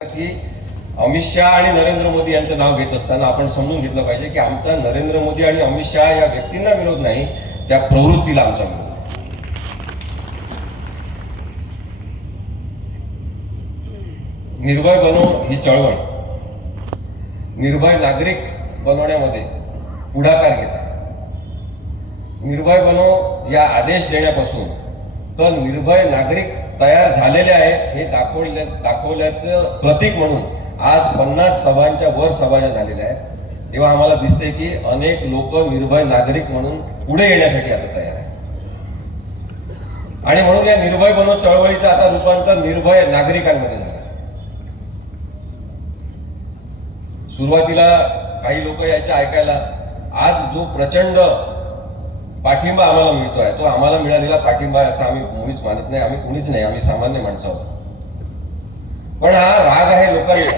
की अमित शहा आणि नरेंद्र मोदी यांचं नाव घेत असताना आपण समजून घेतलं पाहिजे की आमचा नरेंद्र मोदी आणि अमित शहा या व्यक्तींना विरोध नाही, त्या प्रवृत्तीला आमचा विरोध आहे. निर्भय बनो ही चळवळ निर्भय नागरिक बनवण्यामध्ये पुढाकार घेत आहे. निर्भय बनो या आदेश देण्यापासून तर निर्भय नागरिक तयार झालेले आहेत हे दाखवल्याचं प्रतीक म्हणून आज 50 सभांच्या वर सभा झालेल्या आहेत. तेव्हा आम्हाला दिसते की अनेक लोक निर्भय नागरिक म्हणून पुढे येण्यासाठी आता तयार आहेत. आणि म्हणून या निर्भय बनो चळवळीचं आता रूपांतर निर्भय नागरिकांमध्ये झालं. सुरुवातीला काही लोक याच्या ऐकायला आज जो प्रचंड पाठिंबा आम्हाला मिळतोय तो आम्हाला मिळालेला पाठिंबा असा आम्ही मुळीच मानत नाही. आम्ही कुणीच नाही, आम्ही सामान्य माणसं आहोत. पण हा राग आहे लोकांना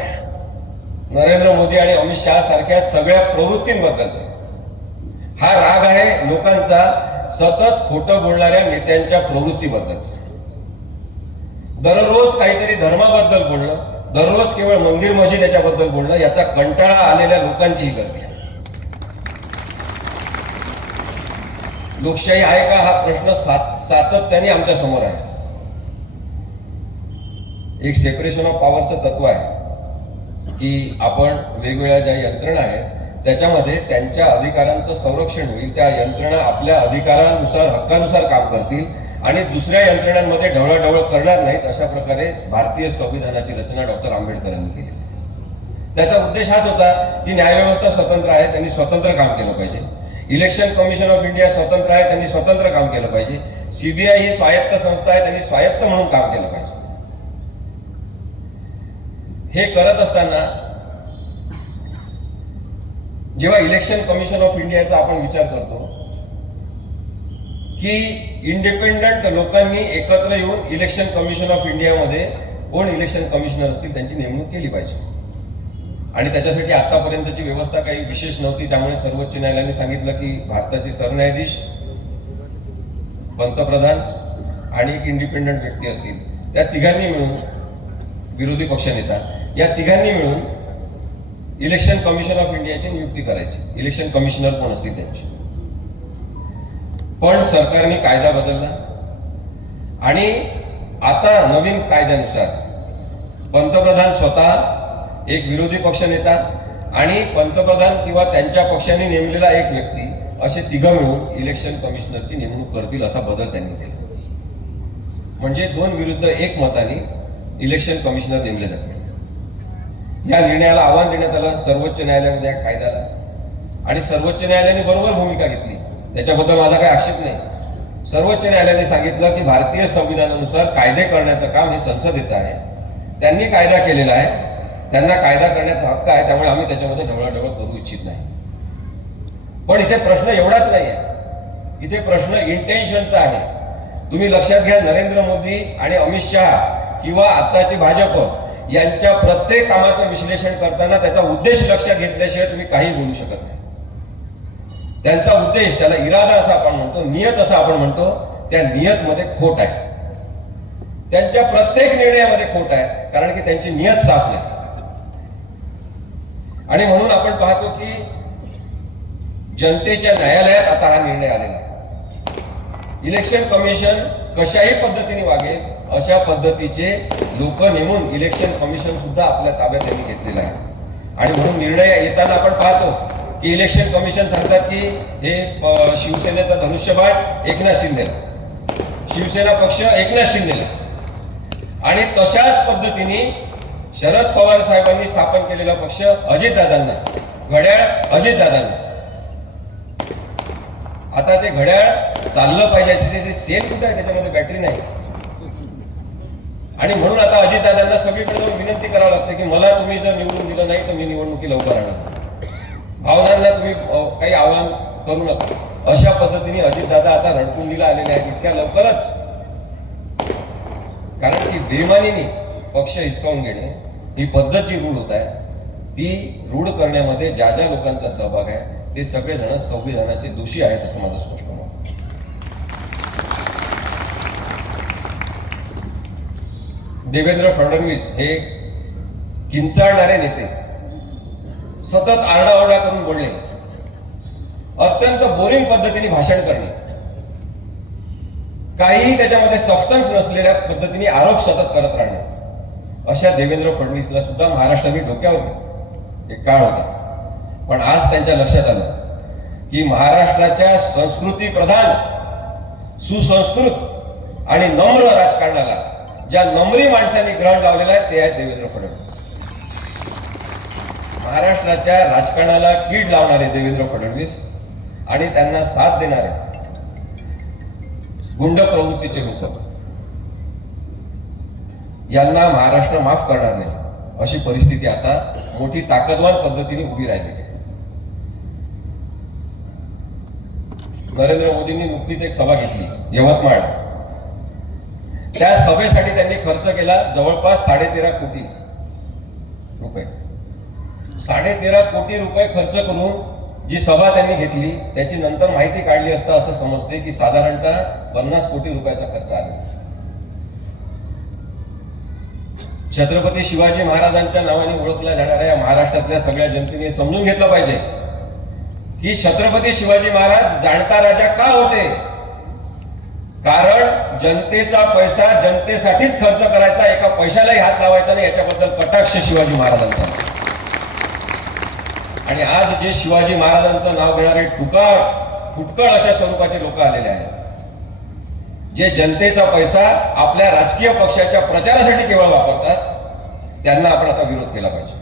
नरेंद्र मोदी आणि अमित शहा सारख्या सगळ्या प्रवृत्तींबद्दलचा. हा राग आहे लोकांचा सतत खोटं बोलणाऱ्या नेत्यांच्या प्रवृत्तीबद्दलचा. दररोज काहीतरी धर्माबद्दल बोलणं, दररोज केवळ मंदिर मस्जिद याच्याबद्दल बोलणं, याचा कंटाळा आलेल्या लोकांची ही गर्दी आहे. लोकशाही आहे का हा प्रश्न सातत्याने आमच्या समोर आहे. एक सेपरेशन ऑफ पॉवरचं तत्व आहे की आपण वेगवेगळ्या ज्या यंत्रणा आहेत त्याच्यामध्ये त्यांच्या अधिकारांचं संरक्षण होईल, त्या यंत्रणा आपल्या अधिकारानुसार हक्कानुसार काम करतील आणि दुसऱ्या यंत्रणांमध्ये ढवळाढवळ करणार नाहीत. अशा प्रकारे भारतीय संविधानाची रचना डॉक्टर आंबेडकरांनी केली. त्याचा उद्देश हाच होता की न्यायव्यवस्था स्वतंत्र आहे, त्यांनी स्वतंत्र काम केलं पाहिजे. इलेक्शन कमिशन ऑफ इंडिया स्वतंत्र आहे, त्यांनी स्वतंत्र काम केलं पाहिजे. सीबीआय ही स्वायत्त संस्था आहे, त्यांनी स्वायत्त म्हणून काम केलं पाहिजे. हे करत असताना जेव्हा इलेक्शन कमिशन ऑफ इंडियाचा आपण विचार करतो की इंडिपेंडंट लोकांनी एकत्र येऊन इलेक्शन कमिशन ऑफ इंडियामध्ये कोण इलेक्शन कमिशनर असतील त्यांची नेमणूक केली पाहिजे. आणि त्याच्यासाठी आतापर्यंतची व्यवस्था काही विशेष नव्हती. त्यामुळे सर्वोच्च न्यायालयाने सांगितलं की भारताचे सरन्यायाधीश, पंतप्रधान आणि एक इंडिपेंडंट व्यक्ती असतील, त्या तिघांनी मिळून, विरोधी पक्षनेता, या तिघांनी मिळून इलेक्शन कमिशन ऑफ इंडियाची नियुक्ती करायची. इलेक्शन कमिशनर कोण असतील त्यांची. पण सरकारने कायदा बदलला आणि आता नवीन कायद्यानुसार पंतप्रधान स्वतः, एक विरोधी पक्षनेता आणि पंतप्रधान किंवा त्यांच्या पक्षाने नेमलेला एक व्यक्ती असे तिघं मिळून इलेक्शन कमिशनरची नेमणूक करतील असा बदल त्यांनी केला. म्हणजे 2 विरुद्ध 1 मताने इलेक्शन कमिशनर नेमले जातील. या निर्णयाला आव्हान देण्यात आलं सर्वोच्च न्यायालयामध्ये या कायद्याला, आणि सर्वोच्च न्यायालयाने बरोबर भूमिका घेतली. त्याच्याबद्दल माझा काही आक्षेप नाही. सर्वोच्च न्यायालयाने सांगितलं की भारतीय संविधानानुसार कायदे करण्याचं काम हे संसदेचं आहे. त्यांनी कायदा केलेला आहे, त्यांना कायदा करण्याचा हक्क आहे, त्यामुळे आम्ही त्याच्यामध्ये ढवळाढवळ करू इच्छित नाही. पण इथे प्रश्न एवढाच नाही आहे, इथे प्रश्न इंटेन्शनचा आहे. तुम्ही लक्षात घ्या, नरेंद्र मोदी आणि अमित शहा किंवा आताची भाजप यांच्या प्रत्येक कामाचं विश्लेषण करताना त्याचा उद्देश लक्षात घेतल्याशिवाय तुम्ही काही बोलू शकत नाही. त्यांचा उद्देश, त्याला इरादा असा आपण म्हणतो, नियत असं आपण म्हणतो, त्या नियतमध्ये खोट आहे. त्यांच्या प्रत्येक निर्णयामध्ये खोट आहे, कारण की त्यांची नियत साफ नाही. आणि म्हणून आपण पाहतो की जनतेच्या न्यायालयात आता हा निर्णय आलेला आहे. इलेक्शन कमिशन कशाही पद्धतीने वागेल अशा पद्धतीचे लोक नेमून इलेक्शन कमिशन सुद्धा आपल्या ताब्यात त्यांनी घेतलेलं आहे. आणि म्हणून निर्णय येताना आपण पाहतो की इलेक्शन कमिशन सांगतात की हे शिवसेनेचा धनुष्यबाण एकनाथ शिंदेला, शिवसेना पक्ष एकनाथ शिंदेला, आणि तशाच पद्धतीने शरद पवार साहेबांनी स्थापन केलेला पक्ष अजितदादांना, घड्याळ अजितदादांना. आता ते घड्याळ चाललं पाहिजे अशी सेल कुठे आहे, त्याच्यामध्ये बॅटरी नाही. आणि म्हणून आता अजितदादांना सगळीकडे जाऊन विनंती करावं लागते की मला तुम्ही जर निवडून दिलं नाही तर मी निवडणुकीला उभं राहणार, भावनांना तुम्ही काही आव्हान करू नका. अशा पद्धतीने अजितदादा आता रणकुंडीला आलेले आहेत इतक्या लवकरच. कारण की बेमानीने पक्ष हिसकावून घेणे ही पद्धत जी रूढ होत आहे, ती रूढ करण्यामध्ये ज्या ज्या लोकांचा सहभाग आहे ते सगळेजण संविधानाचे दोषी आहेत असं माझं स्पष्ट मत. देवेंद्र फडणवीस हे किंचाळणारे नेते, सतत आरडाओरडा करून बोलणे, अत्यंत बोरिंग पद्धतीने भाषण करणे, काहीही त्याच्यामध्ये सबस्टन्स नसलेल्या पद्धतीने आरोप सतत करत राहणे, अशा देवेंद्र फडणवीसला सुद्धा महाराष्ट्राने डोक्यावर एक काळ होता. पण आज त्यांच्या लक्षात आलं की महाराष्ट्राच्या संस्कृती प्रधान, सुसंस्कृत आणि नम्र राजकारणाला ज्या नम्री माणसांनी ग्रहण लावलेलं आहे ते आहेत देवेंद्र फडणवीस. महाराष्ट्राच्या राजकारणाला कीड लावणारे देवेंद्र फडणवीस आणि त्यांना साथ देणारे गुंड प्रवृत्तीचे लोक, यांना महाराष्ट्र माफ करणार नाही अशी परिस्थिती आता मोठी ताकदवान पद्धतीने उभी राहिली आहे. नरेंद्र मोदींनी नुकतीच एक सभा घेतली यवतमाळ. त्या सभेसाठी त्यांनी खर्च केला जवळपास 13.5 कोटी रुपये. 13.5 कोटी रुपये खर्च करून जी सभा त्यांनी घेतली त्याची नंतर माहिती काढली असता असं समजते की साधारणतः 50 कोटी रुपयाचा खर्च आला. छत्रपती शिवाजी महाराजांच्या नावाने ओळखल्या जाणाऱ्या या महाराष्ट्रातल्या सगळ्या जनतेने समजून घेतलं पाहिजे की छत्रपती शिवाजी महाराज जाणता राजा का होते. कारण जनतेचा पैसा जनतेसाठीच खर्च करायचा, एका पैशालाही हात लावायचा नाही, याच्याबद्दल कटाक्ष शिवाजी महाराजांचा. आणि आज जे शिवाजी महाराजांचं नाव घेणारे फुटकळ अशा स्वरूपाचे लोक आलेले आहेत, जे जनतेचा पैसा आपल्या राजकीय पक्षाच्या प्रचारासाठी केवळ वापरतात, त्यांना आपण आता विरोध केला पाहिजे.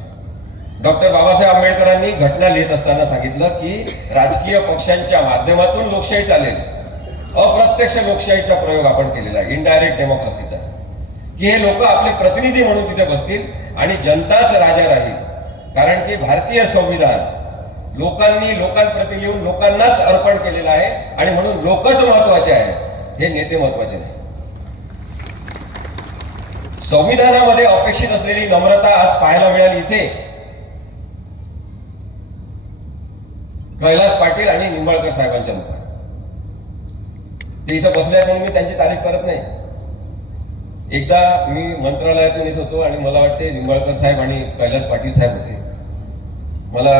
डॉक्टर बाबासाहेब आंबेडकरांनी घटना लिहित असताना सांगितलं की राजकीय पक्षांच्या माध्यमातून लोकशाही चालेल. अप्रत्यक्ष लोकशाहीचा प्रयोग आपण केलेला आहे, इनडायरेक्ट डेमोक्रेसीचा, की हे लोक आपले प्रतिनिधी म्हणून तिथे बसतील आणि जनताच राजा राहील. कारण की भारतीय संविधान लोकांप्रती लिहून लोकांनाच अर्पण केलेलं आहे आणि म्हणून लोकच महत्वाचे आहे, हे नेते महत्वाचे नाही. संविधानामध्ये अपेक्षित असलेली नम्रता आज पाहायला मिळाली इथे. कैलास पाटील आणि निंबाळकर साहेबांच्या लोकांना ते इथं बसले आहेत म्हणून मी त्यांची तारीफ करत नाही. एकदा मी मंत्रालयातून येत होतो आणि मला वाटते निंबाळकर साहेब आणि कैलास पाटील साहेब होते. मला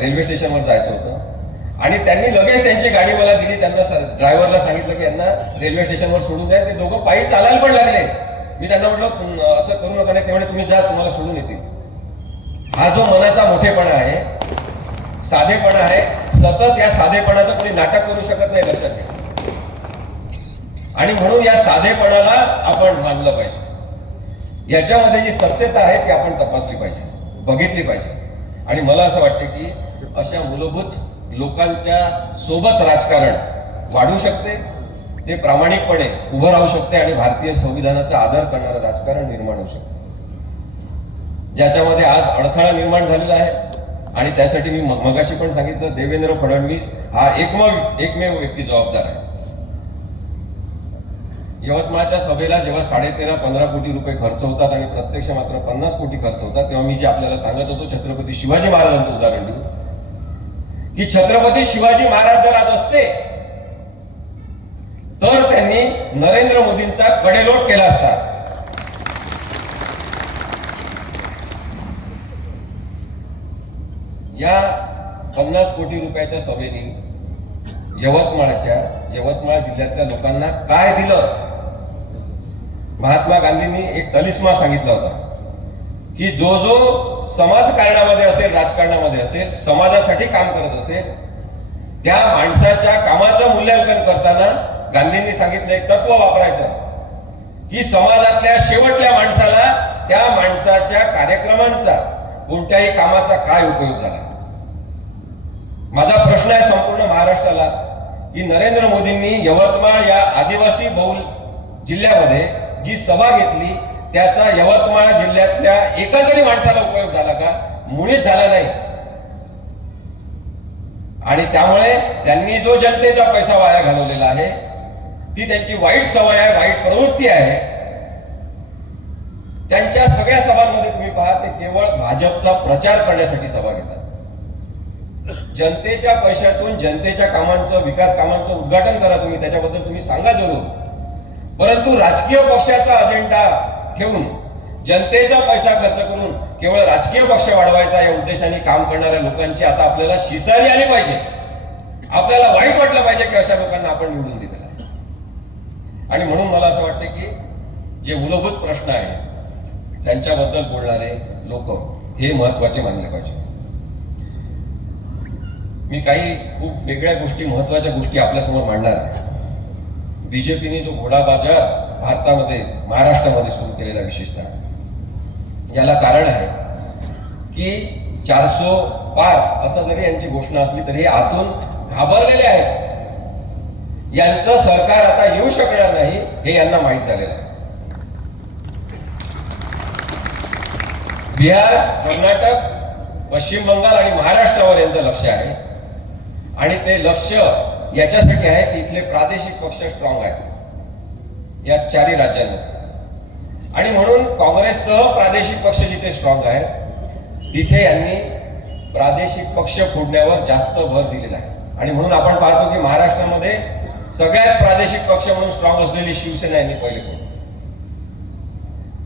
रेल्वे स्टेशनवर जायचं होतं आणि त्यांनी लगेच त्यांची गाडी मला दिली. त्यांना ड्रायव्हरला सांगितलं की यांना रेल्वे स्टेशनवर सोडून द्या. ते दोघं पायी चालायला पण लागले. मी त्यांना म्हटलं असं करू नका, नाही ते म्हणे तुम्ही जा, तुम्हाला सोडून येतील. हा जो मनाचा मोठेपणा आहे, साधेपणा आहे, सतत या साधेपणाचं कोणी नाटक करू शकत नाही, लक्षात घ्या. आणि म्हणून या साधेपणाला आपण मानलं पाहिजे. याच्यामध्ये जी सत्यता आहे ती आपण तपासली पाहिजे, बघितली पाहिजे. आणि मला असं वाटतं की अशा मूलभूत लोकांच्या सोबत राजकारण वाढू शकते, ते प्रामाणिकपणे उभं राहू शकते आणि भारतीय संविधानाचा आदर करणारं राजकारण निर्माण होऊ शकते. ज्याच्यामध्ये आज अडथळा निर्माण झालेला आहे आणि त्यासाठी मी मगाशी पण सांगितलं, देवेंद्र फडणवीस हा एकमेव व्यक्ती जबाबदार आहे. यवतमाळच्या सभेला जेव्हा 13.5-15 कोटी रुपये खर्च होतात आणि प्रत्यक्ष मात्र 50 कोटी खर्च होतात, तेव्हा मी जे आपल्याला सांगत होतो छत्रपती शिवाजी महाराजांचं उदाहरण देऊ की छत्रपती शिवाजी महाराज जर आज असते तर त्यांनी नरेंद्र मोदींचा कडेलोट केला असता. या 50 कोटी रुपयाच्या सभेने यवतमाळ जिल्ह्यातल्या लोकांना काय दिलं? महात्मा गांधींनी एक तलिस्मा सांगितला होता की जो समाजकारणामध्ये असेल, राजकारणामध्ये असेल, समाजासाठी काम करत असेल, त्या माणसाच्या कामाचं मूल्यांकन करताना गांधींनी सांगितलं एक तत्व वापरायचं की समाजातल्या शेवटल्या माणसाला त्या माणसाच्या कार्यक्रमांचा, कोणत्याही कामाचा काय उपयोग झाला. माझा प्रश्न आहे संपूर्ण महाराष्ट्राला की नरेंद्र मोदींनी यवतमाळ या आदिवासी बहुल जिल्ह्यामध्ये जी सभा घेतली त्याचा यवतमाळ जिल्ह्यातल्या एका तरी माणसाला उपयोग झाला का? मुळीच झाला नाही. आणि त्यामुळे त्यांनी जो जनतेचा पैसा वाया घालवलेला आहे ती त्यांची वाईट सवय आहे, वाईट प्रवृत्ती आहे. त्यांच्या सगळ्या सभांमध्ये तुम्ही पहा, ते केवळ भाजपचा प्रचार करण्यासाठी सभा घेतात. जनतेच्या पैशातून जनतेच्या कामांचं, विकास कामांचं उद्घाटन करा तुम्ही, त्याच्याबद्दल तुम्ही सांगा जरूर, परंतु राजकीय पक्षाचा अजेंडा ठेवून जनतेचा पैसा खर्च करून केवळ राजकीय पक्ष वाढवायचा या उद्देशाने काम करणाऱ्या लोकांची आता आपल्याला शिसारी आली पाहिजे. आपल्याला वाईट वाटलं पाहिजे की अशा लोकांना आपण निवडून दिलेलं आहे. आणि म्हणून मला असं वाटतं की जे मूलभूत प्रश्न आहेत त्यांच्याबद्दल बोलणारे लोक हे महत्वाचे मानले पाहिजे. मी काही खूप वेगळ्या गोष्टी, महत्वाच्या गोष्टी आपल्यासमोर मांडणार आहे. बीजेपीने जो घोडाबाजार भारतामध्ये, महाराष्ट्रामध्ये सुरू केलेला विशेषतः, याला कारण आहे की 400 पार असं जरी यांची घोषणा असली तरी आतून घाबरलेले आहेत. यांचं सरकार आता येऊ शकणार नाही हे यांना माहीत झालेलं आहे. बिहार, कर्नाटक, पश्चिम बंगाल आणि महाराष्ट्रावर यांचं लक्ष आहे. आणि ते लक्ष याच्यासाठी आहे की इथले प्रादेशिक पक्ष स्ट्रॉंग आहेत या चारही राज्यांमध्ये. आणि म्हणून काँग्रेससह प्रादेशिक पक्ष जिथे स्ट्रॉंग आहेत तिथे यांनी प्रादेशिक पक्ष फोडण्यावर जास्त भर दिलेला आहे. आणि म्हणून आपण पाहतो की महाराष्ट्रामध्ये सगळ्यात प्रादेशिक पक्ष म्हणून स्ट्रॉंग असलेली शिवसेना यांनी पहिले फोडली.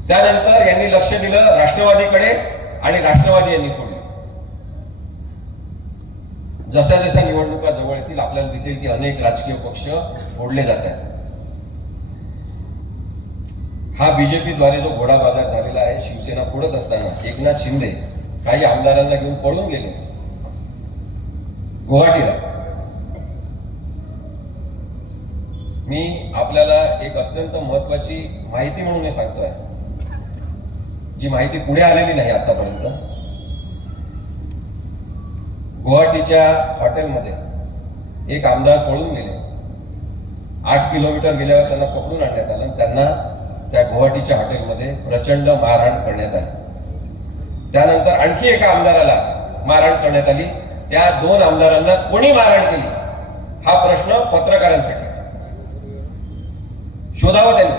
त्यानंतर यांनी लक्ष दिलं राष्ट्रवादीकडे आणि राष्ट्रवादी यांनी फोडली. जशा जशा निवडणुका जवळ येतील आपल्याला दिसेल की अनेक राजकीय पक्ष फोडले जात आहेत. हा बीजेपीद्वारे जो घोडाबाजार झालेला आहे, शिवसेना फोडत असताना एकनाथ शिंदे काही आमदारांना घेऊन पळून गेले गुवाहाटीला. मी आपल्याला एक अत्यंत महत्वाची माहिती म्हणून हे सांगतोय, जी माहिती पुढे आलेली नाही आतापर्यंत. गुवाहाटीच्या हॉटेलमध्ये एक आमदार पळून गेले. 8 किलोमीटर गेल्यावर त्यांना पकडून आणण्यात आलं. त्यांना त्या गुवाहाटीच्या हॉटेलमध्ये प्रचंड मारहाण करण्यात आली. त्यानंतर आणखी एका आमदाराला मारहाण करण्यात आली. त्या 2 आमदारांना कोणी मारहाण केली हा प्रश्न पत्रकारांसाठी शोधावं त्यांनी.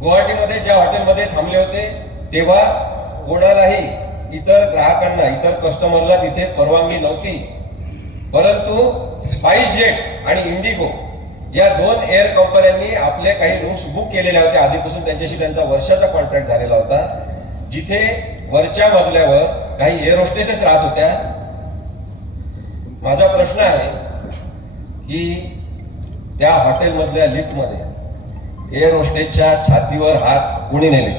गुवाहाटीमध्ये ज्या हॉटेलमध्ये थांबले होते तेव्हा कोणालाही, इतर ग्राहकांना, इतर कस्टमरला तिथे परवानगी नव्हती. परंतु स्पाइस जेट आणि इंडिगो या 2 एअर कंपन्यांनी आपले काही रूम्स बुक केलेल्या होत्या आधीपासून. त्यांच्याशी त्यांचा वर्षाचा कॉन्ट्रॅक्ट झालेला होता, जिथे वरच्या मजल्यावर काही एअर होस्टेसेस राहत होत्या. माझा प्रश्न आहे की त्या हॉटेलमधल्या लिफ्टमध्ये एअर होस्टेसच्या छातीवर हात कोणी नेले?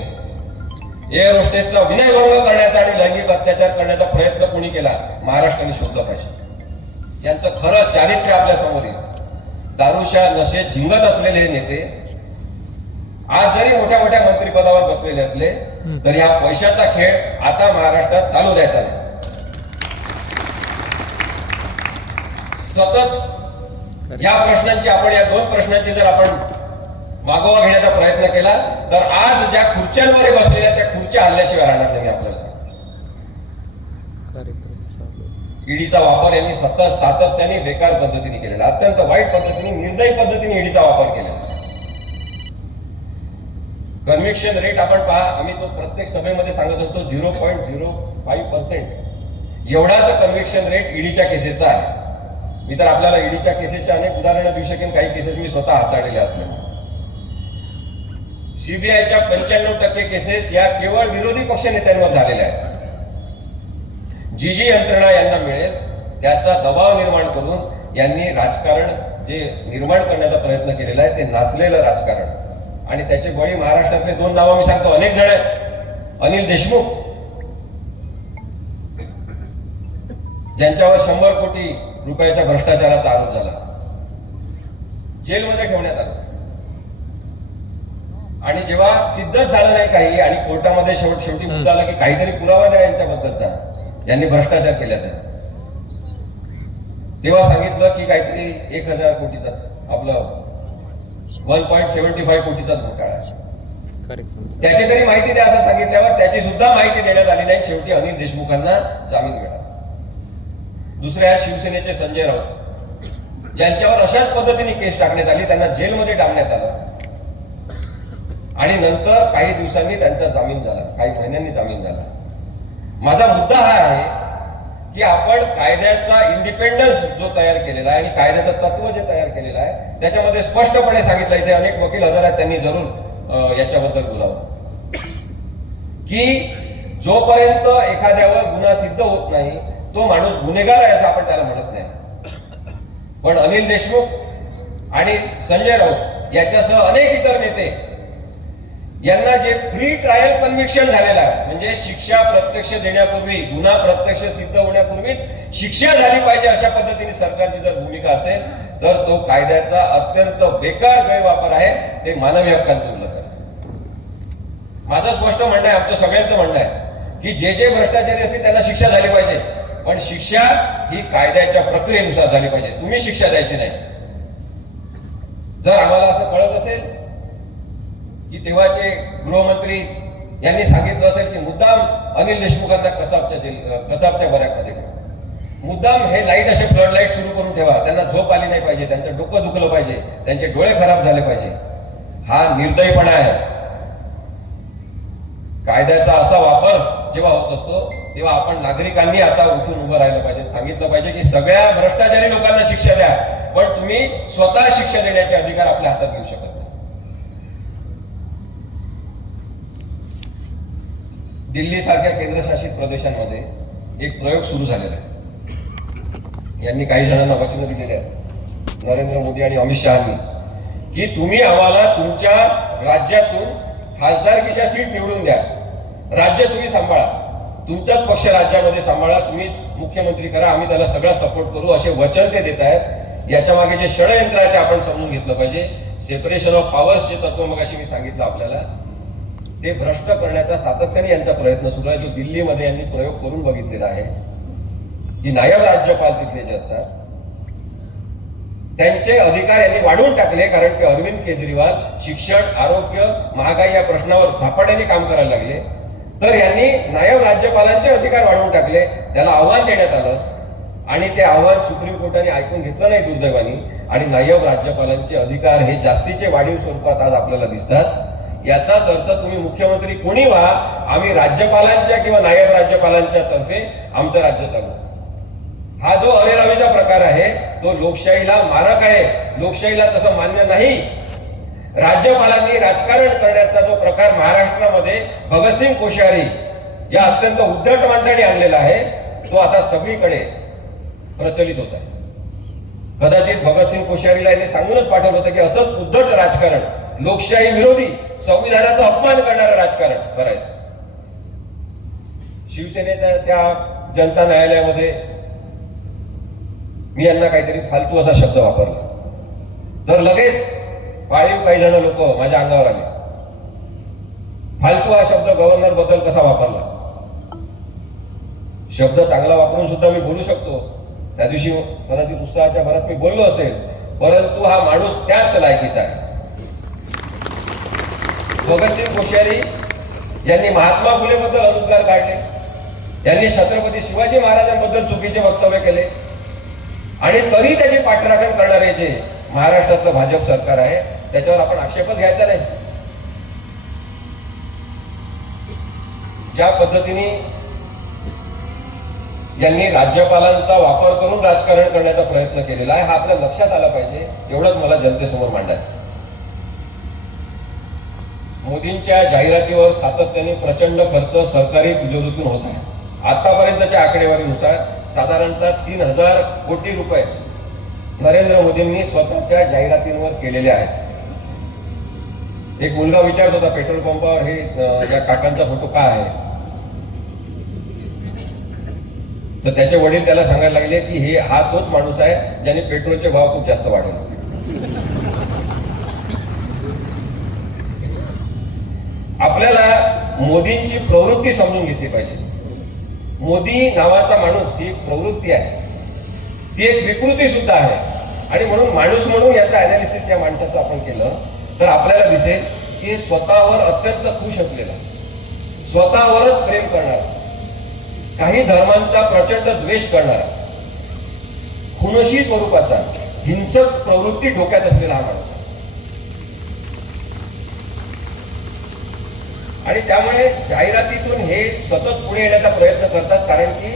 एअर होस्टेसचा विनयभंग करण्याचा आणि लैंगिक अत्याचार करण्याचा प्रयत्न कोणी केला? महाराष्ट्राने शोधलं पाहिजे. यांचं खरं चारित्र्य आपल्या समोर येईल. दारूच्या नशेत झिंगत असलेले हे नेते आज जरी मोठ्या मोठ्या मंत्रिपदावर बसलेले असले तरी हा पैशाचा खेळ आता महाराष्ट्रात चालू द्यायचा नाही. सतत या प्रश्नांची, आपण या 2 प्रश्नांची जर आपण मागोवा घेण्याचा प्रयत्न केला तर आज ज्या खुर्च्यांवर बसलेल्या त्या खुर्च्या हल्ल्याशिवाय राहणार नाही. आपल्याला ईडीचा वापर यांनी सातत्याने बेकार पद्धतीने केलेला, अत्यंत वाईट पद्धतीने, निर्दयी पद्धतीने ईडीचा वापर केलेला. कन्व्हिक्शन रेट आपण पहा, आम्ही तो प्रत्येक सभेमध्ये सांगत असतो 0.05% एवढाच कन्व्हिक्शन रेट ईडीच्या केसेसचा आहे. मी तर आपल्याला ईडीच्या केसेसच्या अनेक उदाहरणं देऊ शकेन. काही केसेस मी स्वतः हाताळलेल्या असल्यामुळे. सीबीआयच्या 95% केसेस या केवळ विरोधी पक्ष नेत्यांवर झालेल्या आहेत. जी यंत्रणा यांना मिळेल त्याचा दबाव निर्माण करून यांनी राजकारण जे निर्माण करण्याचा प्रयत्न केलेला आहे ते नासलेलं राजकारण. आणि त्याचे बळी महाराष्ट्रातले 2 नावं मी सांगतो, अनेक जण आहेत. अनिल देशमुख, ज्यांच्यावर 100 कोटी रुपयाच्या भ्रष्टाचाराचा आरोप झाला, जेलमध्ये ठेवण्यात आलं. आणि जेव्हा सिद्धच झालं नाही काही आणि कोर्टामध्ये शेवटी मुद्दा आला की काहीतरी पुरावा द्या यांच्याबद्दलचा, यांनी भ्रष्टाचार केल्याचा, तेव्हा सांगितलं की काहीतरी 1000 कोटीचाच, आपलं 1.75 कोटीचाच घोटाळा आहे. त्याची तरी माहिती द्या असं सांगितल्यावर त्याची सुद्धा माहिती देण्यात आली नाही. शेवटी अनिल देशमुखांना जामीन मिळाला. दुसऱ्या शिवसेनेचे संजय राऊत यांच्यावर अशाच पद्धतीने केस टाकण्यात आली, त्यांना जेलमध्ये डांबण्यात आलं. आणि नंतर काही दिवसांनी त्यांचा जामीन झाला, काही महिन्यांनी जामीन झाला. माझा मुद्दा हा आहे की आपण कायद्याचा इंडिपेंडन्स जो तयार केलेला आहे आणि कायद्याचं तत्व जे तयार केलेलं आहे त्याच्यामध्ये स्पष्टपणे सांगितलं, इथे अनेक वकील हजर आहेत, त्यांनी जरूर याच्याबद्दल बोलावं की जोपर्यंत एखाद्यावर गुन्हा सिद्ध होत नाही तो माणूस गुन्हेगार आहे असं आपण त्याला म्हणत नाही. पण अनिल देशमुख आणि संजय राऊत याच्यासह अनेक इतर नेते यांना जे प्री ट्रायल कन्व्हिक्शन झालेलं आहे, म्हणजे शिक्षा प्रत्यक्ष देण्यापूर्वी, गुन्हा प्रत्यक्ष सिद्ध होण्यापूर्वीच शिक्षा झाली पाहिजे अशा पद्धतीने सरकारची जर भूमिका असेल तर तो कायद्याचा अत्यंत बेकार गैरवापर आहे, ते मानवी हक्कांचं उल्लंघन आहे. माझं स्पष्ट म्हणणं आहे, आमचं सगळ्यांचं म्हणणं आहे की जे जे भ्रष्टाचारी असतील त्यांना शिक्षा झाली पाहिजे, पण शिक्षा ही कायद्याच्या प्रक्रियेनुसार झाली पाहिजे. तुम्ही शिक्षा द्यायची नाही. जर आम्हाला असं कळत असेल की तेव्हाचे गृहमंत्री यांनी सांगितलं असेल की मुद्दाम अनिल देशमुखांना कसाबच्या बऱ्याकमध्ये ठेवा, मुद्दाम हे लाईट असे फ्लड लाईट सुरू करून ठेवा, त्यांना झोप आली नाही पाहिजे, त्यांचं डोकं दुखलं पाहिजे, त्यांचे डोळे खराब झाले पाहिजे, हा निर्दयीपणा आहे. कायद्याचा असा वापर जेव्हा होत असतो तेव्हा आपण नागरिकांनी आता उठून उभं राहिलं पाहिजे, सांगितलं पाहिजे की सगळ्या भ्रष्टाचारी लोकांना शिक्षा द्या, पण तुम्ही स्वतः शिक्षा देण्याचे अधिकार आपल्या हातात घेऊ शकत नाही. दिल्ली सारख्या केंद्रशासित प्रदेशांमध्ये एक प्रयोग सुरू झालेला आहे. यांनी काही जणांना वचन दिलेले आहेत, नरेंद्र मोदी आणि अमित शहानी, की तुम्ही आम्हाला तुमच्या राज्यातून खासदारकीच्या सीट निवडून द्या, राज्य तुम्ही सांभाळा, तुमचाच पक्ष राज्यामध्ये सांभाळा, तुम्हीच मुख्यमंत्री करा, आम्ही त्याला सगळा सपोर्ट करू, असे वचन ते देत आहेत. याच्या मागे जे षडयंत्र आहे ते आपण समजून घेतलं पाहिजे. सेपरेशन ऑफ पॉवर्स जे तत्व मगाशी मी सांगितलं आपल्याला, ते भ्रष्ट करण्याचा सातत्याने यांचा प्रयत्न सुरू आहे. जो दिल्लीमध्ये यांनी प्रयोग करून बघितलेला आहे की नायब राज्यपाल तिथले जे असतात त्यांचे अधिकार यांनी वाढवून टाकले, कारण की अरविंद केजरीवाल शिक्षण, आरोग्य, महागाई या प्रश्नावर झपाट्याने काम करायला लागले, तर यांनी नायब राज्यपालांचे अधिकार वाढवून टाकले. त्याला आव्हान देण्यात आलं आणि ते आव्हान सुप्रीम कोर्टाने ऐकून घेतलं नाही दुर्दैवाने, आणि नायब राज्यपालांचे अधिकार हे जास्तीचे वाढीव स्वरूपात आज आपल्याला दिसतात. याचाच अर्थ तुम्ही मुख्यमंत्री कोणी व्हा, आम्ही राज्यपालांच्या किंवा नायब राज्यपालांच्या तर्फे आमचं राज्य चालू. हा जो अरेरावीचा प्रकार आहे तो लोकशाहीला मारक आहे, लोकशाहीला तसं मान्य नाही. राज्यपालांनी राजकारण करण्याचा जो प्रकार महाराष्ट्रामध्ये भगतसिंग कोश्यारी या अत्यंत उद्धट माणसाने आणलेला आहे तो आता सगळीकडे प्रचलित होत आहे. कदाचित भगतसिंग कोश्यारीला यांनी सांगूनच पाठवलं होतं की असंच उद्धट राजकारण, लोकशाही विरोधी, संविधानाचा अपमान करणारं राजकारण करायचं. शिवसेनेच्या त्या जनता न्यायालयामध्ये मी यांना काहीतरी फालतू असा शब्द वापरला तर लगेच पाळीव काही जण लोक माझ्या अंगावर आले. फालतू हा शब्द गव्हर्नर बद्दल कसा वापरला? शब्द चांगला वापरून सुद्धा मी बोलू शकतो. त्या दिवशी कदाचित उत्साहाच्या भरात मी बोललो असेल, परंतु हा माणूस त्याच लायकीचा आहे. भगतसिंग कोश्यारी यांनी महात्मा फुले बद्दल अनुद्गार काढले, यांनी छत्रपती शिवाजी महाराजांबद्दल चुकीचे वक्तव्य केले, आणि तरी त्याची पाठराखण करणारे जे महाराष्ट्रातलं भाजप सरकार आहे त्याच्यावर आपण आक्षेपच घ्यायचा नाही. ज्या पद्धतीने यांनी राज्यपालांचा वापर करून राजकारण करण्याचा प्रयत्न केलेला आहे हा आपल्या लक्षात आला पाहिजे, एवढंच मला जनतेसमोर मांडायचं. मोदींच्या जाहिरातीवर सातत्याने प्रचंड खर्च सरकारी तिजोरीतून होत आहे. आतापर्यंतच्या आकडेवारीनुसार साधारणतः 3000 कोटी रुपये नरेंद्र मोदींनी स्वतःच्या जाहिरातींवर केलेले आहेत. एक मुलगा विचारत होता पेट्रोल पंपावर हे या काकांचा फोटो का आहे, तर त्याचे वडील त्याला सांगायला लागले की हा तोच माणूस आहे ज्याने पेट्रोलचे भाव खूप जास्त वाढवले. आपल्याला मोदींची प्रवृत्ती समजून घेतली पाहिजे. मोदी नावाचा माणूस ही प्रवृत्ती आहे, ती एक विकृती सुद्धा आहे, आणि म्हणून माणूस म्हणून याचा अनालिसिस या माणसाचं आपण केलं तर आपल्याला दिसेल की स्वतःवर अत्यंत खुश असलेला, स्वतःवरच प्रेम करणारा, काही धर्मांचा प्रचंड द्वेष करणारा, खुनशी स्वरूपाचा हिंसक प्रवृत्ती डोक्यात असलेला हा माणूस. आणि त्यामुळे जाहिरातीतून हे सतत पुढे येण्याचा प्रयत्न करतात, कारण की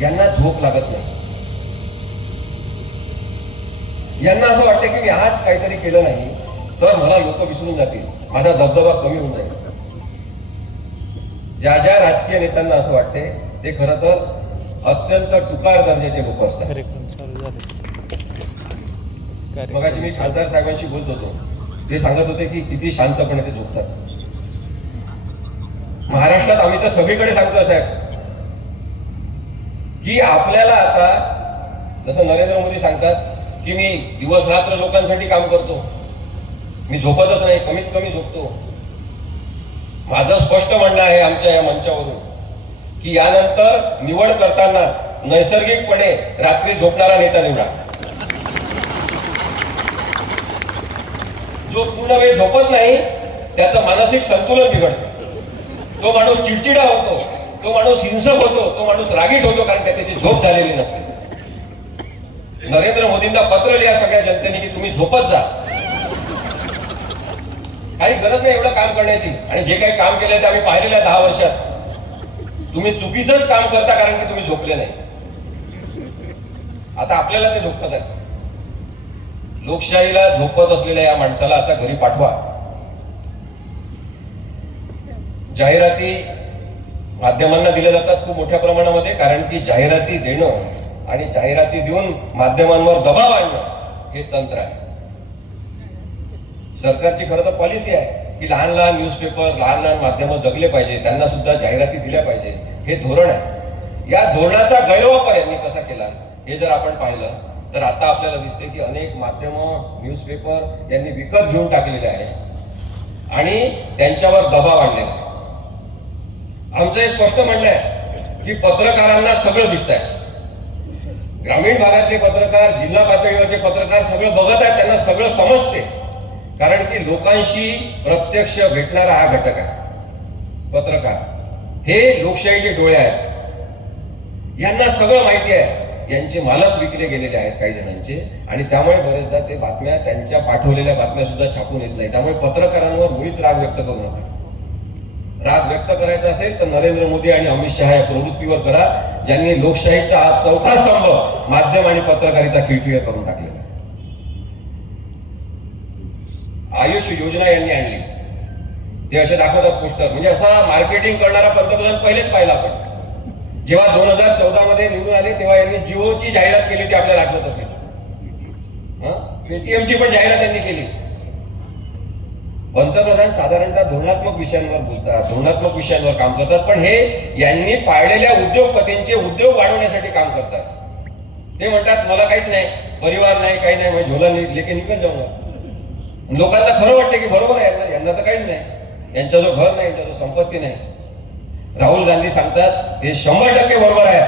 यांना झोप लागत नाही. यांना असं वाटतं की मी आज काहीतरी केलं नाही तर मला लोक विसरून जातील, माझा दबदबा कमी होऊन जाईल. ज्या ज्या राजकीय नेत्यांना असं वाटते ते खरं तर अत्यंत टुकार दर्जाचे लोक असतात. मगाशी मी खासदार साहेबांशी बोलत होतो, ते सांगत होते की किती शांतपणे ते झोपतात. महाराष्ट्रात आम्ही तर सगळीकडे सांगतो साहेब की आपल्याला आता जसं नरेंद्र मोदी सांगतात की मी दिवस रात्र लोकांसाठी काम करतो, मी झोपतच नाही, कमीत कमी झोपतो. माझं स्पष्ट म्हणणं आहे आमच्या या मंचावरून की यानंतर निवड करताना नैसर्गिकपणे रात्री झोपणारा नेता निवडा. जो पूर्ण वेळ झोपत नाही त्याचं मानसिक संतुलन बिघडतं, तो माणूस चिडचिडा होतो, तो माणूस हिंसक होतो, तो माणूस रागीट होतो, कारण त्याची झोप झालेली नसते. नरेंद्र मोदींना पत्र लिहा सगळ्या जनतेने की तुम्ही झोपत जा, काही गरज नाही एवढं काम करण्याची. आणि जे काही काम केलंय ते आम्ही पाहिलेलं आहे 10 वर्षात. तुम्ही चुकीचंच काम करता कारण की तुम्ही झोपले नाही. आता आपल्याला ते झोपत आहे. लोकशाहीला झोपत असलेल्या या माणसाला आता घरी पाठवा. जाहिराती माध्यमांना दिल्या जातात खूप मोठ्या प्रमाणामध्ये, कारण की जाहिराती देणं आणि जाहिराती देऊन माध्यमांवर दबाव आणणं हे तंत्र आहे. सरकारची खरं तर पॉलिसी आहे की लहान लहान न्यूजपेपर, लहान लहान माध्यमं जगले पाहिजे, त्यांना सुद्धा जाहिराती दिल्या पाहिजे, हे धोरण आहे. या धोरणाचा गैरवापर यांनी कसा केला हे जर आपण पाहिलं तर आता आपल्याला दिसते की अनेक माध्यमं, न्यूजपेपर यांनी विकत घेऊन टाकलेले आहे आणि त्यांच्यावर दबाव आणलेला आहे. आमचं हे स्पष्ट म्हणणं आहे की पत्रकारांना सगळं दिसत आहे. ग्रामीण भागातले पत्रकार, जिल्हा पातळीवरचे पत्रकार सगळं बघत आहेत, त्यांना सगळं समजते, कारण की लोकांशी प्रत्यक्ष भेटणारा हा घटक आहे पत्रकार. हे लोकशाहीचे डोळे आहेत. यांना सगळं माहिती आहे. यांचे मालक विकले गेलेले आहेत काही जणांचे, आणि त्यामुळे बरेचदा ते बातम्या, त्यांच्या पाठवलेल्या बातम्या सुद्धा छापून येत नाही. त्यामुळे पत्रकारांवर मुळीच राग व्यक्त करू नका. राग व्यक्त करायचा असेल तर नरेंद्र मोदी आणि अमित शहा या प्रवृत्तीवर करा, ज्यांनी लोकशाहीचा हा चौथा स्तंभ माध्यम आणि पत्रकारिता खिळखिळे करून टाकलेला. आयुष योजना यांनी आणली, ते असे दाखवतात पोस्टर, म्हणजे असा मार्केटिंग करणारा पंतप्रधान पहिलेच पाहिला आपण. जेव्हा 2014 मध्ये निवडून आले तेव्हा यांनी जिओची जाहिरात केली होती, आपल्याला आठवत असेल. पेटीएमची पण जाहिरात त्यांनी केली. पंतप्रधान साधारणतः धोरणात्मक विषयांवर बोलतात, धोरणात्मक विषयांवर काम करतात, पण हे यांनी पाळलेल्या उद्योगपतींचे उद्योग वाढवण्यासाठी काम करतात. ते म्हणतात मला काहीच नाही, परिवार नाही, काही नाही, म्हणजे झोला लेके निघत जाऊंगा. लोकांना खरं वाटतं की बरोबर आहे, यांना तर काहीच नाही, यांचा जो घर नाही, यांचा जो संपत्ती नाही. राहुल गांधी सांगतात हे 100% बरोबर आहे,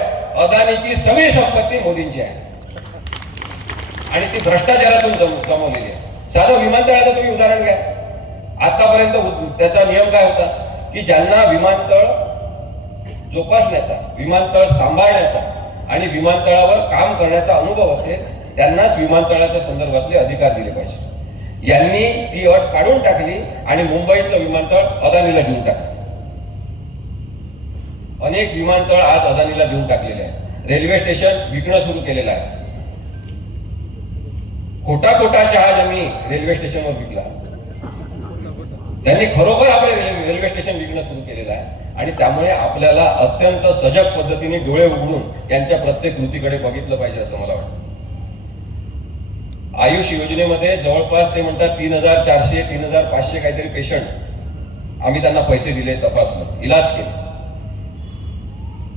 अदानीची सगळी संपत्ती मोदींची आहे आणि ती भ्रष्टाचारातून जमवलेली आहे. साधं विमानतळाचं तुम्ही उदाहरण घ्या. आतापर्यंत त्याचा नियम काय होता की ज्यांना विमानतळ जोपासण्याचा, विमानतळ सांभाळण्याचा आणि विमानतळावर काम करण्याचा अनुभव असेल त्यांनाच विमानतळाच्या संदर्भातले अधिकार दिले पाहिजे. यांनी ती अट काढून टाकली आणि मुंबईचं विमानतळ अदानीला देऊन टाकलं. अनेक विमानतळ आज अदानीला देऊन टाकलेले आहे. रेल्वे स्टेशन विकणं सुरू केलेलं आहे. खोटा चहा ज्यांनी रेल्वे स्टेशनवर विकला, त्यांनी खरोखर आपले रेल्वे स्टेशन विकणं सुरू केलेलं आहे. आणि त्यामुळे आपल्याला अत्यंत सजग पद्धतीने डोळे उघडून यांच्या प्रत्येक कृतीकडे बघितलं पाहिजे असं मला वाटतं. आयुष योजनेमध्ये जवळपास ते म्हणतात 3400 3500 काहीतरी पेशंट आम्ही त्यांना पैसे दिले, तपासलं, इलाज केला.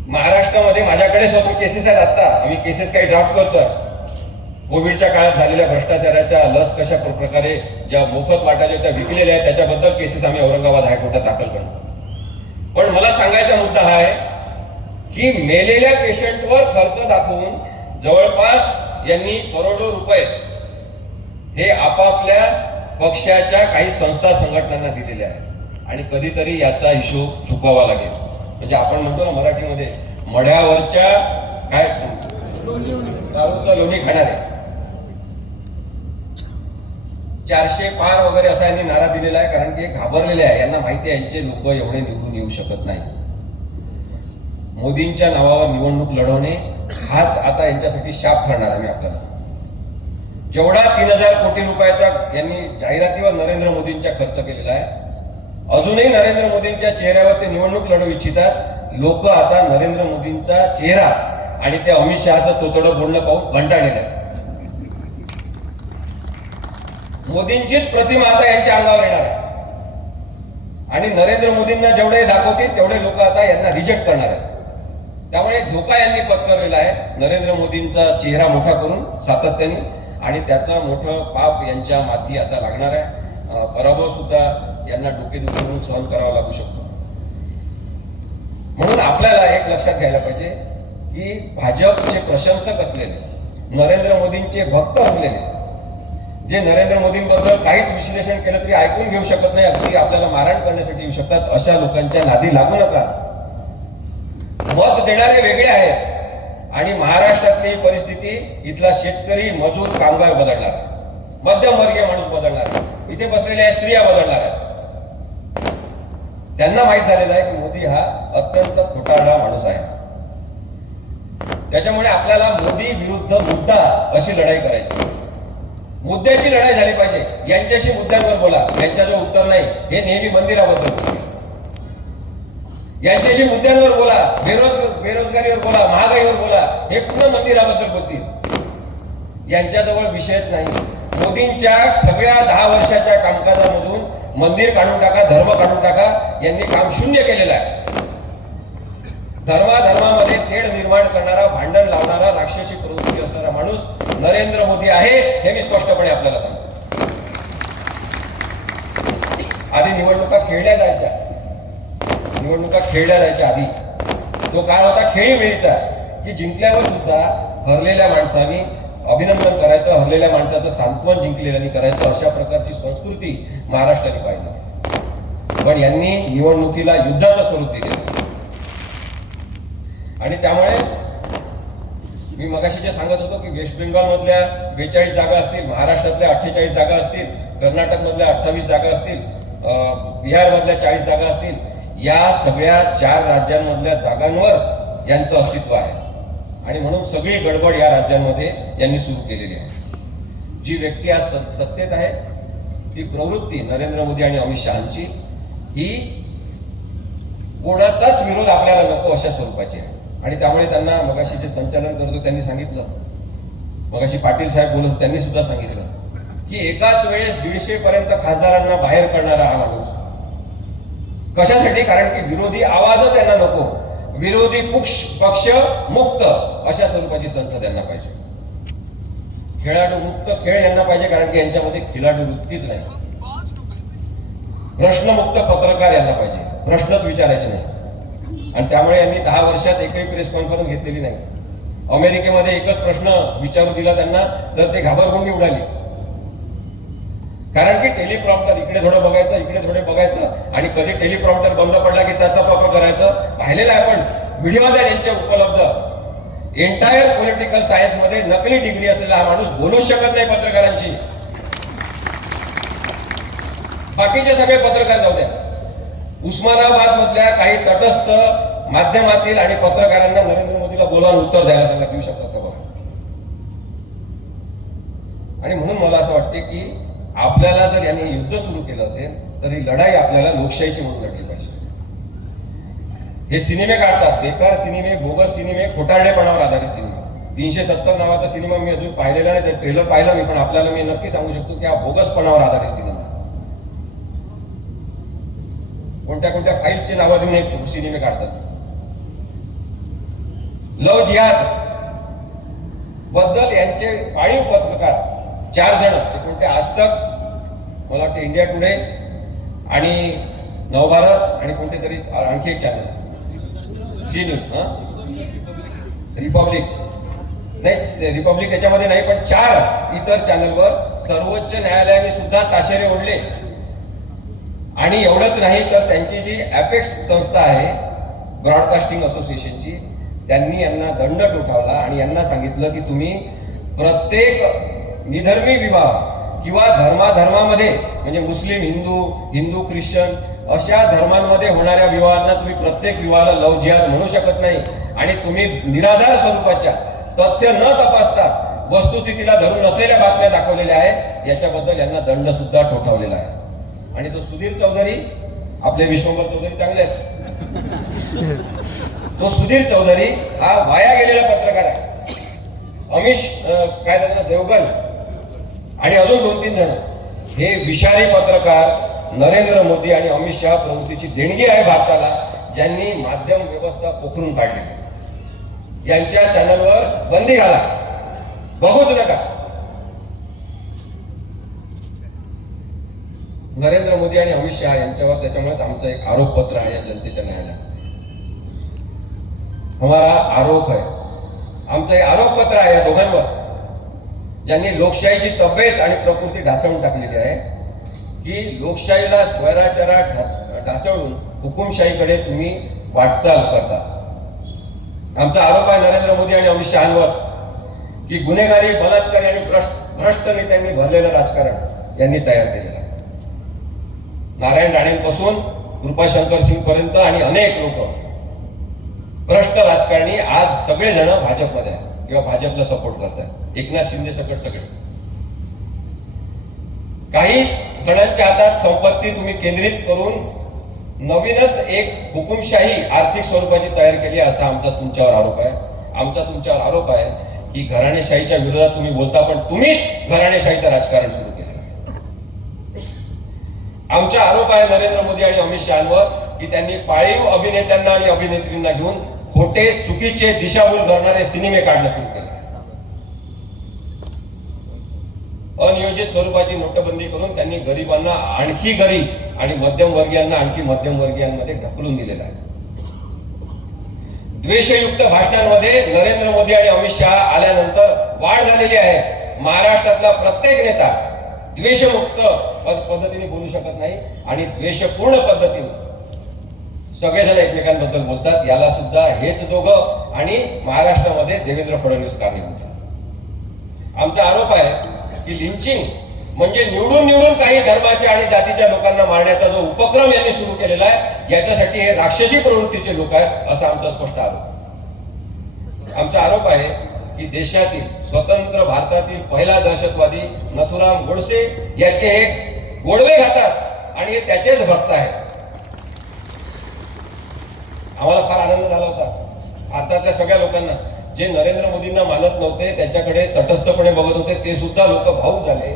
महाराष्ट्रामध्ये माझ्याकडे स्वतः केसेस आहेत. आता आम्ही केसेस काही ड्राफ्ट करतोय. कोविडच्या काळात झालेल्या भ्रष्टाचाराच्या, लस कशा प्रकारे ज्या मोफत वाटायच्या त्या विकलेल्या आहेत त्याच्याबद्दल केसेस आम्ही औरंगाबाद हायकोर्टात दाखल करतो. पण मला सांगायचा मुद्दा हा आहे की मेलेल्या पेशंटवर खर्च दाखवून जवळपास यांनी करोडो रुपये हे आपापल्या पक्षाच्या काही संस्था संघटनांना दिलेले आहेत. आणि कधीतरी याचा हिशोब चुकवावा लागेल. म्हणजे आपण म्हणतो ना मराठीमध्ये, मढ्यावरच्या काय दारूचा लोणी खाणारे 400 पार वगैरे असा यांनी नारा दिलेला आहे, कारण की घाबरलेले आहे. यांना माहिती आहे यांचे लोक एवढे निवडून येऊ शकत नाही. मोदींच्या नावावर निवडणूक लढवणे हाच आता यांच्यासाठी शाप ठरणार आहे. मी आपल्याला जेवढा 3,000 कोटी रुपयाचा यांनी जाहिरातीवर नरेंद्र मोदींच्या खर्च केलेला आहे, अजूनही नरेंद्र मोदींच्या चेहऱ्यावर ते निवडणूक लढवू इच्छितात. लोक आता नरेंद्र मोदींचा चेहरा आणि ते अमित शहाचं तोतडं बोलणं पाहून कंटाळलेलं आहे. मोदींचीच प्रतिमा आता यांच्या अंगावर येणार आहे आणि नरेंद्र मोदींना जेवढे दाखवतील तेवढे लोक आता यांना रिजेक्ट करणार आहेत. त्यामुळे धोका यांनी पत्करलेला आहे नरेंद्र मोदींचा चेहरा मोठा करून सातत्याने, आणि त्याचं मोठं पाप यांच्या माथी आता लागणार आहे. पराभव सुद्धा यांना डोकेदुखी म्हणून सहन करावा लागू शकतो. म्हणून आपल्याला एक लक्षात घ्यायला पाहिजे की भाजपचे प्रशंसक असलेले, नरेंद्र मोदींचे भक्त असलेले, जे नरेंद्र मोदींबद्दल काहीच विश्लेषण केलं तरी ऐकून घेऊ शकत नाही, अगदी आपल्याला मारहाण करण्यासाठी येऊ शकतात, अशा लोकांच्या नादी लागू नका. मत देणारे वेगळे आहेत आणि महाराष्ट्रातली परिस्थिती इथला शेतकरी, मजूर, कामगार बदलणार आहे, मध्यमवर्गीय माणूस बदलणार आहे, इथे बसलेल्या स्त्रिया बदलणार आहेत. त्यांना माहित झालेलं आहे की मोदी हा अत्यंत खोटारडा माणूस आहे. त्याच्यामुळे आपल्याला मोदी विरुद्ध मुद्दा अशी लढाई करायची, मुद्द्याची लढाई झाली पाहिजे. यांच्याशी मुद्द्यांवर बोला, यांच्याजवळ उत्तर नाही, हे नेहमी मंदिराबद्दल बोलतील. यांच्याशी मुद्द्यांवर बोला, बेरोजगारीवर बोला, महागाईवर बोला, हे पुन्हा मंदिराबद्दल बोलतील. यांच्याजवळ विषयच नाही. मोदींच्या सगळ्या 10 वर्षाच्या कामकाजामधून मंदिर काढून टाका, धर्म काढून टाका, यांनी काम शून्य केलेलं आहे. धर्मामध्ये तेढ निर्माण करणारा, भांडण लावणारा, राक्षसी प्रवृत्ती असणारा माणूस नरेंद्र मोदी आहे, हे मी स्पष्टपणे आपल्याला सांगतो. आधी निवडणुका खेळल्या जायच्या आधी तो काळ होता खेळीमेळीचा, की जिंकल्यावर सुद्धा हरलेल्या माणसांनी अभिनंदन करायचं, हरलेल्या माणसाचं सांत्वन जिंकलेल्यानी करायचं, अशा प्रकारची संस्कृती महाराष्ट्राने पाहिली. पण यांनी निवडणुकीला युद्धाचं स्वरूप दिलेलं. आणि त्यामुळे मी मगाशी जे सांगत होतो की वेस्ट बेंगॉल मधल्या 42 जागा असतील, महाराष्ट्रातल्या 48 जागा असतील, कर्नाटक मधल्या 28 जागा असतील, बिहार मधल्या 40 जागा असतील, या सगळ्या 4 राज्यांमधल्या जागांवर यांचं अस्तित्व आहे. आणि म्हणून सगळी गडबड या राज्यांमध्ये यांनी सुरू केलेली आहे. जी व्यक्ती आज सत्तेत आहे, ती प्रवृत्ती नरेंद्र मोदी आणि अमित शहाची ही कोणाचाच विरोध आपल्याला नको अशा स्वरूपाची आहे. आणि त्यामुळे त्यांना मगाशी जे संचालन करतो त्यांनी सांगितलं, मगाशी पाटील साहेब बोलत त्यांनी सुद्धा सांगितलं की एकाच वेळेस 150 पर्यंत खासदारांना बाहेर करणारा हा माणूस कशासाठी? कारण की विरोधी आवाजच यांना नको, विरोधी पक्ष मुक्त अशा स्वरूपाची संसद यांना पाहिजे. खेळाडू मुक्त खेळ यांना पाहिजे, कारण की यांच्यामध्ये खिलाडू वृत्तीच नाही. प्रश्नमुक्त पत्रकार यांना पाहिजे, प्रश्नच विचारायचे नाही. आणि त्यामुळे यांनी 10 वर्षात एकही प्रेस कॉन्फरन्स घेतलेली नाही. अमेरिकेमध्ये एकच प्रश्न विचारू दिला त्यांना तर ते घाबरगुंडी उडाली. कारण की टेलिप्रॉम्प्टर इकडे थोडं बघायचं, इकडे थोडे बघायचं, आणि कधी टेलिप्रॉम्प्टर बंद पडला की त्याचा पापा करायचं. पाहिलेलं आहे आपण, व्हिडिओ आहे त्यांचे उपलब्ध. एंटायर पॉलिटिकल सायन्स मध्ये नकली डिग्री असलेला हा माणूस बोलूच शकत नाही पत्रकारांशी. बाकीचे सगळे पत्रकार जाऊ द्या. उस्मानाबाद मधल्या काही तटस्थ माध्यमातील आणि पत्रकारांना नरेंद्र मोदीला बोलावून उत्तर द्यायला सांगा, देऊ शकतात का बघा. आणि म्हणून मला असं वाटते की आपल्याला जर यांनी युद्ध सुरू केलं असेल तर ही लढाई आपल्याला लोकशाहीची म्हणून लढली पाहिजे. हे सिनेमे काढतात, बेकार सिनेमे, बोगस सिनेमे, खोटारडेपणावर आधारित सिनेमा. 370 नावाचा सिनेमा मी अजून पाहिलेला नाही, तर ट्रेलर पाहिलं मी, पण आपल्याला मी नक्की सांगू शकतो की हा बोगसपणावर आधारित सिनेमा. कोणत्या कोणत्या फाईल्सची नावं देऊन हे सिनेमे काढतात. लव जिहाद बद्दल यांचे पाळीव पत्रकार 4 जण, ते कोणते आजतक, मला वाटतं इंडिया टुडे आणि नवभारत आणि कोणते तरी आणखी एक चॅनल, जी न्यूज, रिपब्लिक नाही, रिपब्लिक याच्यामध्ये नाही, पण 4 इतर चॅनलवर सर्वोच्च न्यायालयाने सुद्धा ताशेरे ओढले. आणि एवढंच नाही तर त्यांची जी ॲपेक्स संस्था आहे ब्रॉडकास्टिंग असोसिएशनची, त्यांनी यांना दंड ठोठावला आणि यांना सांगितलं की तुम्ही प्रत्येक निधर्मी विवाह किंवा धर्मामध्ये, म्हणजे मुस्लिम हिंदू, हिंदू ख्रिश्चन, अशा धर्मांमध्ये होणाऱ्या विवाहांना तुम्ही प्रत्येक विवाहाला लव्ह जिहाद म्हणू शकत नाही आणि तुम्ही निराधार स्वरूपाच्या तथ्य न तपासता वस्तुस्थितीला धरून नसलेल्या बातम्या दाखवलेल्या आहेत, याच्याबद्दल यांना दंड सुद्धा ठोठावलेला आहे. आणि तो सुधीर चौधरी, आपले विश्वंभर चौधरी चांगले आहेत, तो सुधीर चौधरी हा वाया गेलेला पत्रकार आहे. अमिश काय त्याचं देवगण आणि अजून 2-3 जण हे विषारी पत्रकार नरेंद्र मोदी आणि अमित शहा प्रवृत्तीची देणगी आहे भारताला, ज्यांनी माध्यम व्यवस्था पोखरून काढली. यांच्या चॅनलवर बंदी घाला, बघूच नका. नरेंद्र मोदी आणि अमित शहा यांच्यावर त्याच्यामुळे आमचं एक आरोपपत्र आहे या जनतेच्या न्यायालयात. हमारा आरोप है, आमचं एक आरोपपत्र आहे या दोघांवर, ज्यांनी लोकशाहीची तब्येत आणि प्रकृती ढासळून टाकलेली आहे, की लोकशाहीला स्वैराचारात ढासळून हुकुमशाहीकडे तुम्ही वाटचाल करता. आमचा आरोप आहे नरेंद्र मोदी आणि अमित शहांवर की गुन्हेगारी, बलात्कारी आणि भ्रष्ट नेत्यांनी भरलेलं राजकारण यांनी तयार केलेलं आहे. नारायण राणेंपासून कृपाशंकर सिंग पर्यंत आणि अनेक लोक भ्रष्ट राजकारणी आज सगळेजण भाजपमध्ये आहे किंवा भाजपला सपोर्ट करतात. एकनाथ शिंदे सकट सगळे. काही जणांच्या हातात संपत्ती तुम्ही केंद्रित करून नवीनच एक हुकुमशाही आर्थिक स्वरूपाची तयार केली असा आमचा तुमच्यावर आरोप आहे. आमचा तुमच्यावर आरोप आहे की घराणेशाहीच्या विरोधात तुम्ही बोलता, पण तुम्हीच घराणेशाहीचं राजकारण सुरू केलं. आमचा आरोप आहे नरेंद्र मोदी आणि अमित शहांवर की त्यांनी पाळीव अभिनेत्यांना आणि अभिनेत्रींना घेऊन खोटे, चुकीचे, दिशाभूल करणारे सिनेमे काढणं सुरू केले. अनियोजित स्वरूपाची नोटबंदी करून त्यांनी गरिबांना आणखी गरीब आणि मध्यमवर्गीयांना आणखी मध्यमवर्गीयांमध्ये ढकलून दिलेला आहे. द्वेषयुक्त भाषणांमध्ये नरेंद्र मोदी आणि अमित शहा आल्यानंतर वाढ झालेली आहे. महाराष्ट्रातला प्रत्येक नेता द्वेषमुक्त पद्धतीने बोलू शकत नाही आणि द्वेषपूर्ण पद्धतीने सगळेजण एकमेकांबद्दल बोलतात. याला सुद्धा हेच दोघं आणि महाराष्ट्रामध्ये देवेंद्र फडणवीस कारणीभूत आहेत. आमचा आरोप आहे की लिंचिंग म्हणजे निवडून काही धर्माच्या आणि जातीच्या लोकांना मारण्याचा जो उपक्रम यांनी सुरू केलेला आहे, याच्यासाठी हे राक्षसी प्रवृत्तीचे लोक आहेत असा आमचा स्पष्ट आरोप. आमचा आरोप आहे की देशातील स्वतंत्र भारतातील पहिला दहशतवादी नथुराम गोडसे याचे हे गोडवे घातात आणि हे त्याचेच भक्त आहेत. आम्हाला फार आनंद झाला होता आता त्या सगळ्या लोकांना जे नरेंद्र मोदींना मानत नव्हते, त्याच्याकडे तटस्थपणे बघत होते, ते सुद्धा लोक भावूक झाले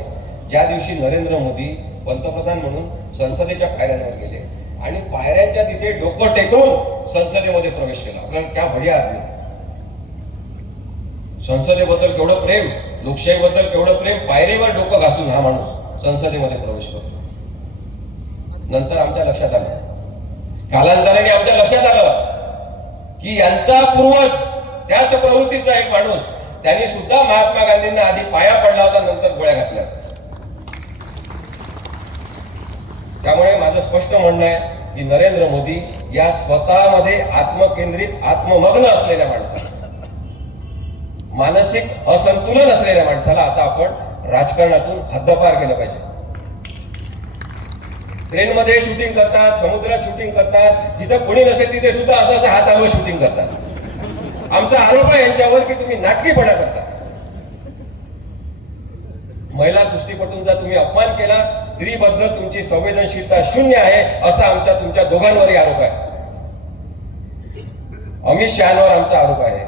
ज्या दिवशी नरेंद्र मोदी पंतप्रधान म्हणून संसदेच्या पायऱ्यांवर गेले आणि पायऱ्यांच्या तिथे डोकं टेकवून संसदेमध्ये प्रवेश केला. आपल्याला क्या बढिया आदमी. संसदेबद्दल केवढं प्रेम, लोकशाहीबद्दल केवढं प्रेम, पायरीवर डोकं घासून हा माणूस संसदेमध्ये प्रवेश करतो. नंतर आमच्या लक्षात आलं, कालांतराने आमच्या लक्षात आलं की यांचा पूर्वज त्याच प्रवृत्तीचा एक माणूस, त्यांनी सुद्धा महात्मा गांधींना आधी पाया पडला होता, नंतर गोळ्या घातल्या. त्यामुळे माझं स्पष्ट म्हणणं आहे की नरेंद्र मोदी या स्वतःमध्ये आत्मकेंद्रित, आत्ममग्न असलेल्या माणसाला, मानसिक असंतुलन असलेल्या माणसाला आता आपण राजकारणातून हद्दपार केलं पाहिजे. ट्रेनमध्ये शूटिंग करतात, समुद्रात शूटिंग करतात, जिथं कोणी नसेल तिथे सुद्धा असं हात हलवून शूटिंग करतात. आमचा आरोप आहे यांच्यावर की तुम्ही नाटकीपणा करता. महिला कुस्तीपटूंचा तुम्ही अपमान केला, स्त्रीबद्दल तुमची संवेदनशीलता शून्य आहे असा आमचा तुमच्या दोघांवरही आरोप आहे. अमित शहांवर आमचा आरोप आहे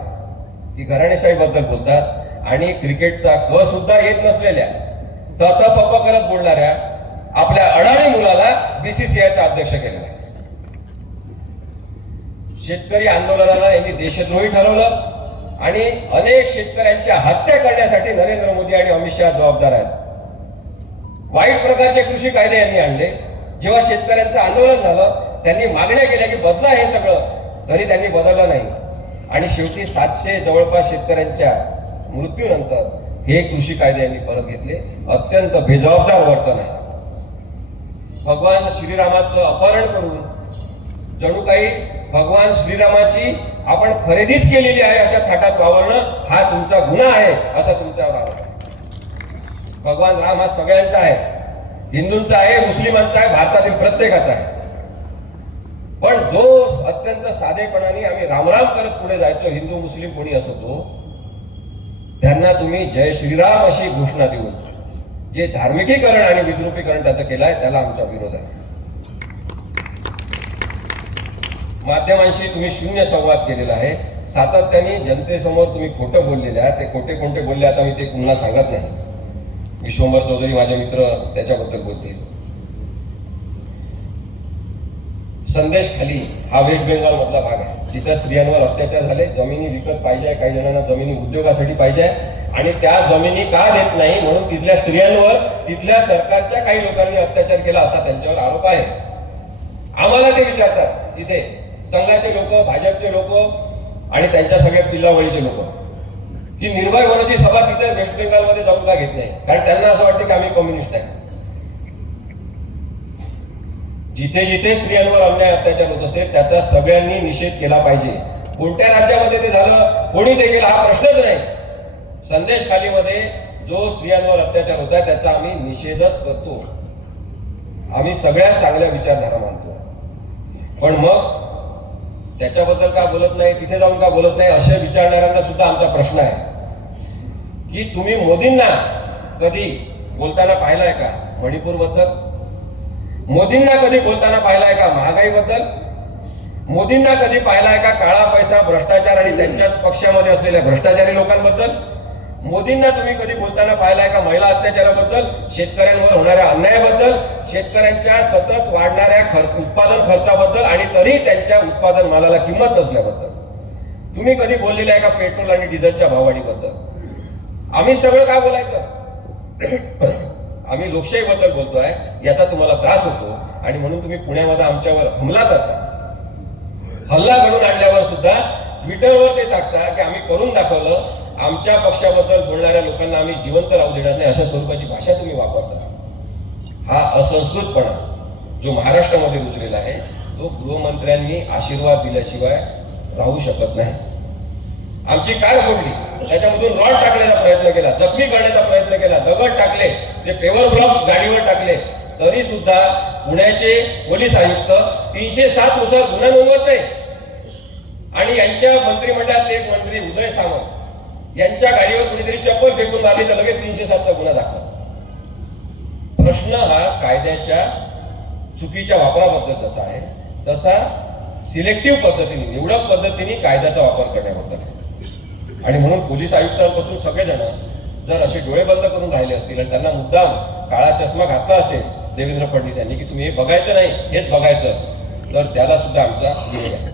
की घराणेशाही बद्दल बोलतात आणि क्रिकेटचा क सुद्धा येत नसलेल्या तप करत बोलणाऱ्या आपल्या अडाणी मुलाला बीसीसीआयचा अध्यक्ष केलेला आहे. शेतकरी आंदोलनाला यांनी देशद्रोही ठरवलं आणि अनेक शेतकऱ्यांच्या हत्या करण्यासाठी नरेंद्र मोदी आणि अमित शहा जबाबदार आहेत. वाईट प्रकारचे कृषी कायदे यांनी आणले. जेव्हा शेतकऱ्यांचं आंदोलन झालं, त्यांनी मागण्या केल्या की बदला हे सगळं, तरी त्यांनी बदललं नाही आणि शेवटी 700 जवळपास शेतकऱ्यांच्या मृत्यूनंतर हे कृषी कायदे यांनी परत घेतले. अत्यंत बेजबाबदार वर्तन आहे. भगवान श्रीरामाचं अपहरण करून जणू काही भगवान श्रीरामाची आपण खरेदीच केलेली आहे अशा थाटात वावरणं हा तुमचा गुन्हा आहे असा तुमच्यावर आरोप आहे. भगवान राम हा सगळ्यांचा आहे, हिंदूंचा आहे, मुस्लिमांचा आहे, भारतातील प्रत्येकाचा आहे. पण जो अत्यंत साधेपणाने आम्ही रामराम करत पुढे जायचो, हिंदू मुस्लिम कोणी असो तो, त्यांना तुम्ही जय श्रीराम अशी घोषणा देऊन जे धार्मिकीकरण आणि विद्रुपीकरण त्याचं केलंय त्याला आमचा विरोध आहे. माध्यमांशी तुम्ही शून्य संवाद केलेला आहे. सातत्याने जनतेसमोर तुम्ही खोटं बोललेले आहे. ते खोटे कोणते बोलले आता मी ते पुन्हा सांगत नाही. विश्वंभर चौधरी माझे मित्र त्याच्याबद्दल बोलतील. संदेश खाली हा वेस्ट बेंगॉल मधला भाग आहे जिथे स्त्रियांवर अत्याचार झाले. जमिनी विकत पाहिजे, काही जणांना जमिनी उद्योगासाठी पाहिजे आणि त्या जमिनी का देत नाही म्हणून तिथल्या स्त्रियांवर तिथल्या सरकारच्या काही लोकांनी अत्याचार केला असा त्यांच्यावर आरोप आहे. आम्हाला ते विचारतात तिथे संघाचे लोक, भाजपचे लोक आणि त्यांच्या सगळ्या पिल्लावळीचे लोक की निर्भय होण्याची सभा तिथे वेस्ट बेंगॉलमध्ये जाऊन का घेत नाही, कारण त्यांना असं वाटतं की आम्ही कम्युनिस्ट आहे. जिथे जिथे स्त्रियांवर अन्याय अत्याचार होत असेल त्याचा सगळ्यांनी निषेध केला पाहिजे. कोणत्या राज्यामध्ये ते झालं, कोणी ते केलं हा प्रश्नच नाही. संदेश खालीमध्ये जो स्त्रियांवर अत्याचार होता त्याचा आम्ही निषेधच करतो. आम्ही सगळ्यात चांगल्या विचारधारा मानतो. पण मग त्याच्याबद्दल का बोलत नाही, तिथे जाऊन का बोलत नाही, असे विचारणाऱ्यांना सुद्धा आमचा प्रश्न आहे की तुम्ही मोदींना कधी बोलताना पाहिलाय का मणिपूरबद्दल? मोदींना कधी बोलताना पाहिलाय का महागाईबद्दल? मोदींना कधी पाहिलाय का काळा पैसा, भ्रष्टाचार आणि त्यांच्याच पक्षामध्ये असलेल्या भ्रष्टाचारी लोकांबद्दल? मोदींना तुम्ही कधी बोलताना पाहिलाय का महिला अत्याचाराबद्दल, शेतकऱ्यांवर होणाऱ्या अन्यायाबद्दल, शेतकऱ्यांच्या सतत वाढणाऱ्या उत्पादन खर्चाबद्दल आणि तरी त्यांच्या उत्पादन मालाला किंमत नसल्याबद्दल? तुम्ही कधी बोललेले आहे का पेट्रोल आणि डिझेलच्या भाववाढीबद्दल? आम्ही सगळं काय बोलायचं? आम्ही लोकशाहीबद्दल बोलतोय, याचा तुम्हाला त्रास होतो आणि म्हणून तुम्ही पुण्यामध्ये आमच्यावर हमला करता. हल्ला घडून आणल्यावर सुद्धा ट्विटरवर ते टाकता की आम्ही करून दाखवलं. आमच्या पक्षाबद्दल बोलणाऱ्या लोकांना आम्ही जिवंत राहू देणार नाही अशा स्वरूपाची भाषा तुम्ही वापरता. हा असंस्कृतपणा जो महाराष्ट्रामध्ये रुजलेला आहे तो गृहमंत्र्यांनी आशीर्वाद दिल्याशिवाय राहू शकत नाही. आमची कार फोडली, त्याच्यामधून रॉड टाकण्याचा प्रयत्न केला, जखमी करण्याचा प्रयत्न केला, दगड टाकले, ते पेवर ब्लॉक गाडीवर टाकले, तरी सुद्धा पुण्याचे पोलीस आयुक्त 307 नुसार गुन्हा नोंदवत नाही. आणि यांच्या मंत्रिमंडळातले एक मंत्री उदय सामंत यांच्या गाडीवर कुणीतरी चप्पल फेकून मारली तर लगेच 307चा गुन्हा दाखल. प्रश्न हा कायद्याच्या चुकीच्या वापराबद्दल तसा आहे, तसा सिलेक्टिव्ह पद्धतीने, निवडक पद्धतीने कायद्याचा वापर करण्याबद्दल आहे. आणि म्हणून पोलीस आयुक्तांपासून सगळेजण जर असे डोळे बंद करून राहिले असतील आणि त्यांना मुद्दाम काळा चष्मा घातला असेल देवेंद्र फडणवीस यांनी की तुम्ही हे बघायचं नाही हेच बघायचं, तर त्याला सुद्धा आमचा विरोध आहे.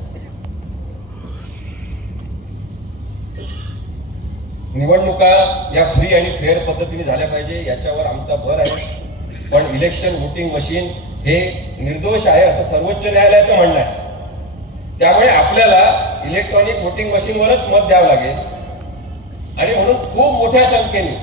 निवडणुका या फ्री आणि फेअर पद्धतीने झाल्या पाहिजे याच्यावर आमचा भर आहे. पण इलेक्शन वोटिंग मशीन हे निर्दोष आहे असं सर्वोच्च न्यायालयाचं म्हणणं आहे. त्यामुळे आपल्याला इलेक्ट्रॉनिक वोटिंग मशीनवरच मत द्यावं लागेल. आणि म्हणून खूप मोठ्या संख्येने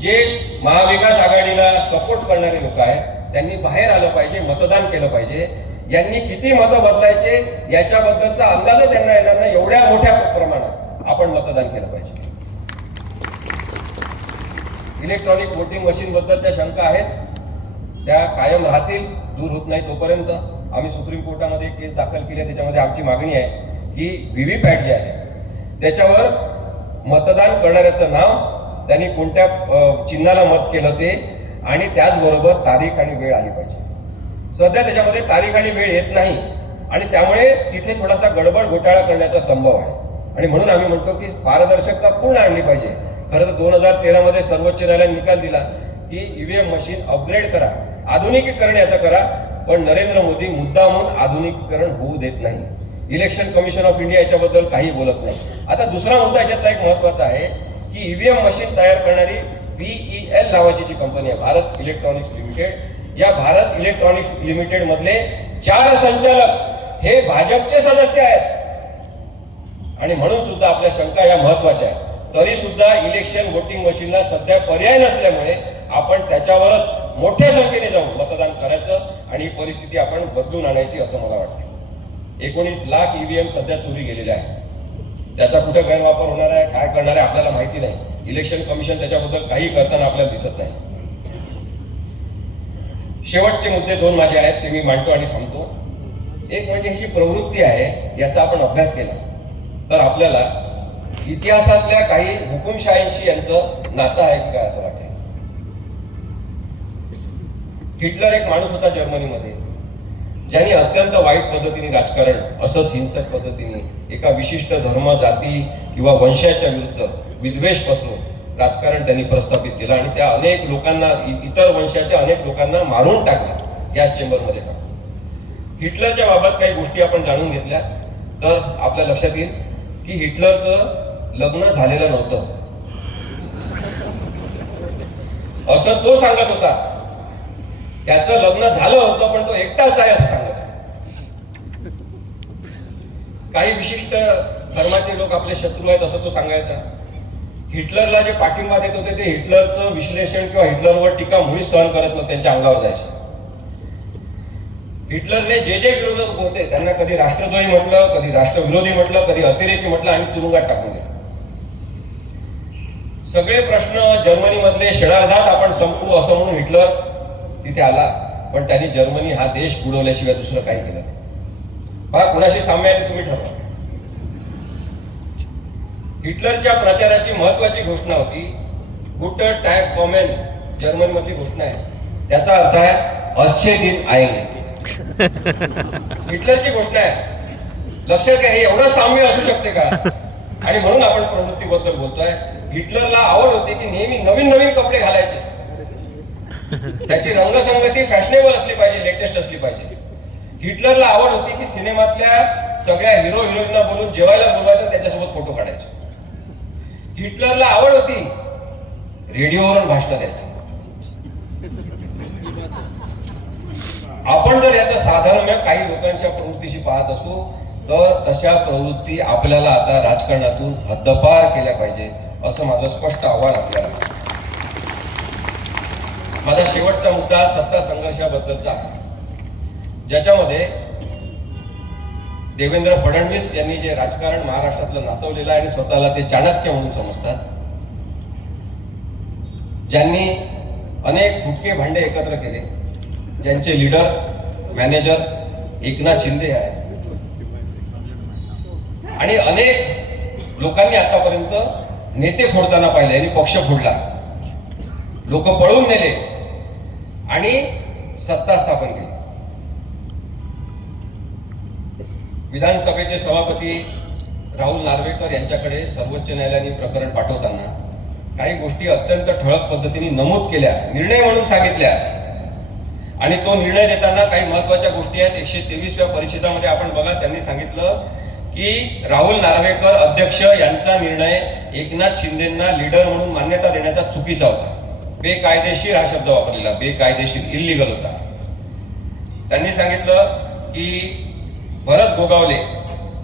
जे महाविकास आघाडीला सपोर्ट करणारे लोक आहेत त्यांनी बाहेर आलं पाहिजे, मतदान केलं पाहिजे. यांनी किती मतं बदलायचे याच्याबद्दलचा अंदाजच त्यांना येणार नाही, एवढ्या मोठ्या प्रमाणात आपण मतदान केलं पाहिजे. इलेक्ट्रॉनिक वोटिंग मशीन बद्दलच्या शंका आहेत त्या कायम राहतील, दूर होत नाही तोपर्यंत. आम्ही सुप्रीम कोर्टामध्ये केस दाखल केली आहे, त्याच्यामध्ये आमची मागणी आहे की व्हीव्हीपॅट जे आहे त्याच्यावर मतदान करणाऱ्याचं नाव, त्यांनी कोणत्या चिन्हाला मत केलं ते आणि त्याचबरोबर तारीख आणि वेळ आली पाहिजे. सध्या त्याच्यामध्ये तारीख आणि वेळ येत नाही आणि त्यामुळे तिथे थोडासा गडबड घोटाळा करण्याचा संभव आहे. आणि म्हणून आम्ही म्हणतो की पारदर्शकता पूर्ण आणली पाहिजे. खरं तर 2013 मध्ये सर्वोच्च न्यायालयाने निकाल दिला की ईव्हीएम मशीन अपग्रेड करा, आधुनिकीकरण याचं करा, पण नरेंद्र मोदी मुद्दामून आधुनिकीकरण होऊ देत नाही. इलेक्शन कमिशन ऑफ इंडिया याच्याबद्दल काही बोलत नाही. आता दुसरा मुद्दा याच्यातला एक महत्वाचा आहे की ईव्हीएम मशीन तयार करणारी BEL नावाची जी कंपनी आहे, भारत इलेक्ट्रॉनिक्स लिमिटेड, या भारत इलेक्ट्रॉनिक्स लिमिटेड मधले 4 संचालक हे भाजपचे सदस्य आहेत. आणि म्हणून सुद्धा आपल्या शंका या महत्वाच्या आहेत. तरी सुद्धा इलेक्शन वोटिंग मशीनला सध्या पर्याय नसल्यामुळे आपण त्याच्यावरच मोठ्या संख्येने जाऊन मतदान करायचं आणि ही परिस्थिती आपण बदलून आणायची असं मला वाटतं. 19 लाख ईव्हीएम सध्या चोरी गेलेले आहे. त्याचा कुठे गैरवापर होणार आहे, काय करणार आहे आपल्याला माहिती नाही. इलेक्शन कमिशन त्याच्याबद्दल काही करताना आपल्याला दिसत नाही. शेवटचे मुद्दे 2 माझे आहेत, ते मी मांडतो आणि थांबतो. एक म्हणजे ही जी प्रवृत्ती आहे याचा आपण अभ्यास केला तर आपल्याला इतिहासातल्या काही हुकुमशाहींशी यांचं नातं आहे की काय असं वाटतं. हिटलर एक माणूस होता जर्मनीमध्ये ज्यांनी अत्यंत वाईट पद्धतीने राजकारण असंच हिंसक पद्धतीने एका विशिष्ट धर्म जाती किंवा वंशाच्या विरुद्ध विद्वेष पसरून राजकारण त्यांनी प्रस्थापित केलं आणि त्या अनेक लोकांना इतर वंशाच्या अनेक लोकांना मारून टाकलं गॅस चेंबरमध्ये टाकलं. हिटलरच्या बाबत काही गोष्टी आपण जाणून घेतल्या तर आपल्या लक्षात येईल की हिटलरचं लग्न झालेलं नव्हतं असं तो सांगत होता. त्याचं लग्न झालं होतं पण तो एकटाच आहे असं सांगत आहे. काही विशिष्ट धर्माचे लोक आपले शत्रू आहेत असं तो सांगायचा. हिटलरला जे पाठिंबा देत होते ते हिटलरचं विश्लेषण किंवा हिटलरवर टीका मुळीच सहन करत नव्हते, त्यांच्या अंगावर जायचे. हिटलरने जे जे विरोधक होते त्यांना कधी राष्ट्रद्रोही म्हटलं, कधी राष्ट्रविरोधी म्हटलं, कधी अतिरेकी म्हटलं आणि तुरुंगात टाकून दिलं. सगळे प्रश्न जर्मनीमधले षडार्धात आपण संपवू असं म्हणून हिटलर तिथे आला पण त्यांनी जर्मनी हा देश बुडवल्याशिवाय दुसरं काही केलं नाही. पहा कुणाशी साम्य आहे ते तुम्ही ठरवा. हिटलरच्या प्रचाराची महत्वाची घोषणा होती गुट टॅग कॉमेन, जर्मनीमधली घोषणा आहे. त्याचा अर्थ आहे अच्छे दिन आएंगे. हिटलरची घोषणा आहे. लक्षात घ्या, हे एवढं साम्य असू शकते का? आणि म्हणून आपण प्रवृत्तीबद्दल बोलतोय. हिटलरला आवड होती की नेहमी नवीन नवीन कपडे घालायचे, त्याची रंगसंगती फॅशनेबल असली पाहिजे, लेटेस्ट असली पाहिजे. हिटलरला आवड होती की सिनेमातल्या सगळ्या हिरो हिरोईनला बोलून जेवायला बोलवायचं, त्याच्यासोबत फोटो काढायचे. हिटलरला आवड होती रेडिओवरून भाषण द्यायची. आपण जर याचं साधारण काही लोकांच्या प्रवृत्तीशी पाहत असू तर तशा प्रवृत्ती आपल्याला आता राजकारणातून हद्दपार केल्या पाहिजे असं माझं स्पष्ट आव्हान आपल्याला. माझा शेवटचा मुद्दा सत्ता संघर्षाबद्दलचा आहे, ज्याच्यामध्ये देवेंद्र फडणवीस यांनी जे राजकारण महाराष्ट्रातलं नासवलेलं आहे आणि स्वतःला ते चाणक्य म्हणून समजतात, ज्यांनी अनेक फुटके भांडे एकत्र केले, ज्यांचे लीडर मॅनेजर एकनाथ शिंदे आहे आणि अनेक लोकांनी आतापर्यंत नेते फोडताना पाहिले आणि पक्ष फोडला, लोक पळून नेले आणि सत्ता स्थापन केली. विधानसभेचे सभापती राहुल नार्वेकर यांच्याकडे सर्वोच्च न्यायालयाने प्रकरण पाठवताना काही गोष्टी अत्यंत ठळक पद्धतीने नमूद केल्या, निर्णय म्हणून सांगितल्या आणि तो निर्णय देताना काही महत्वाच्या गोष्टी आहेत. 123व्या परिच्छेदामध्ये आपण बघा, त्यांनी सांगितलं की राहुल नार्वेकर अध्यक्ष यांचा निर्णय एकनाथ शिंदेंना लीडर म्हणून मान्यता देण्याचा चुकीचा होता. बेकायदेशीर हा शब्द वापरलेला, बेकायदेशीर, इल्लीगल होता. त्यांनी सांगितलं की भरत गोगावले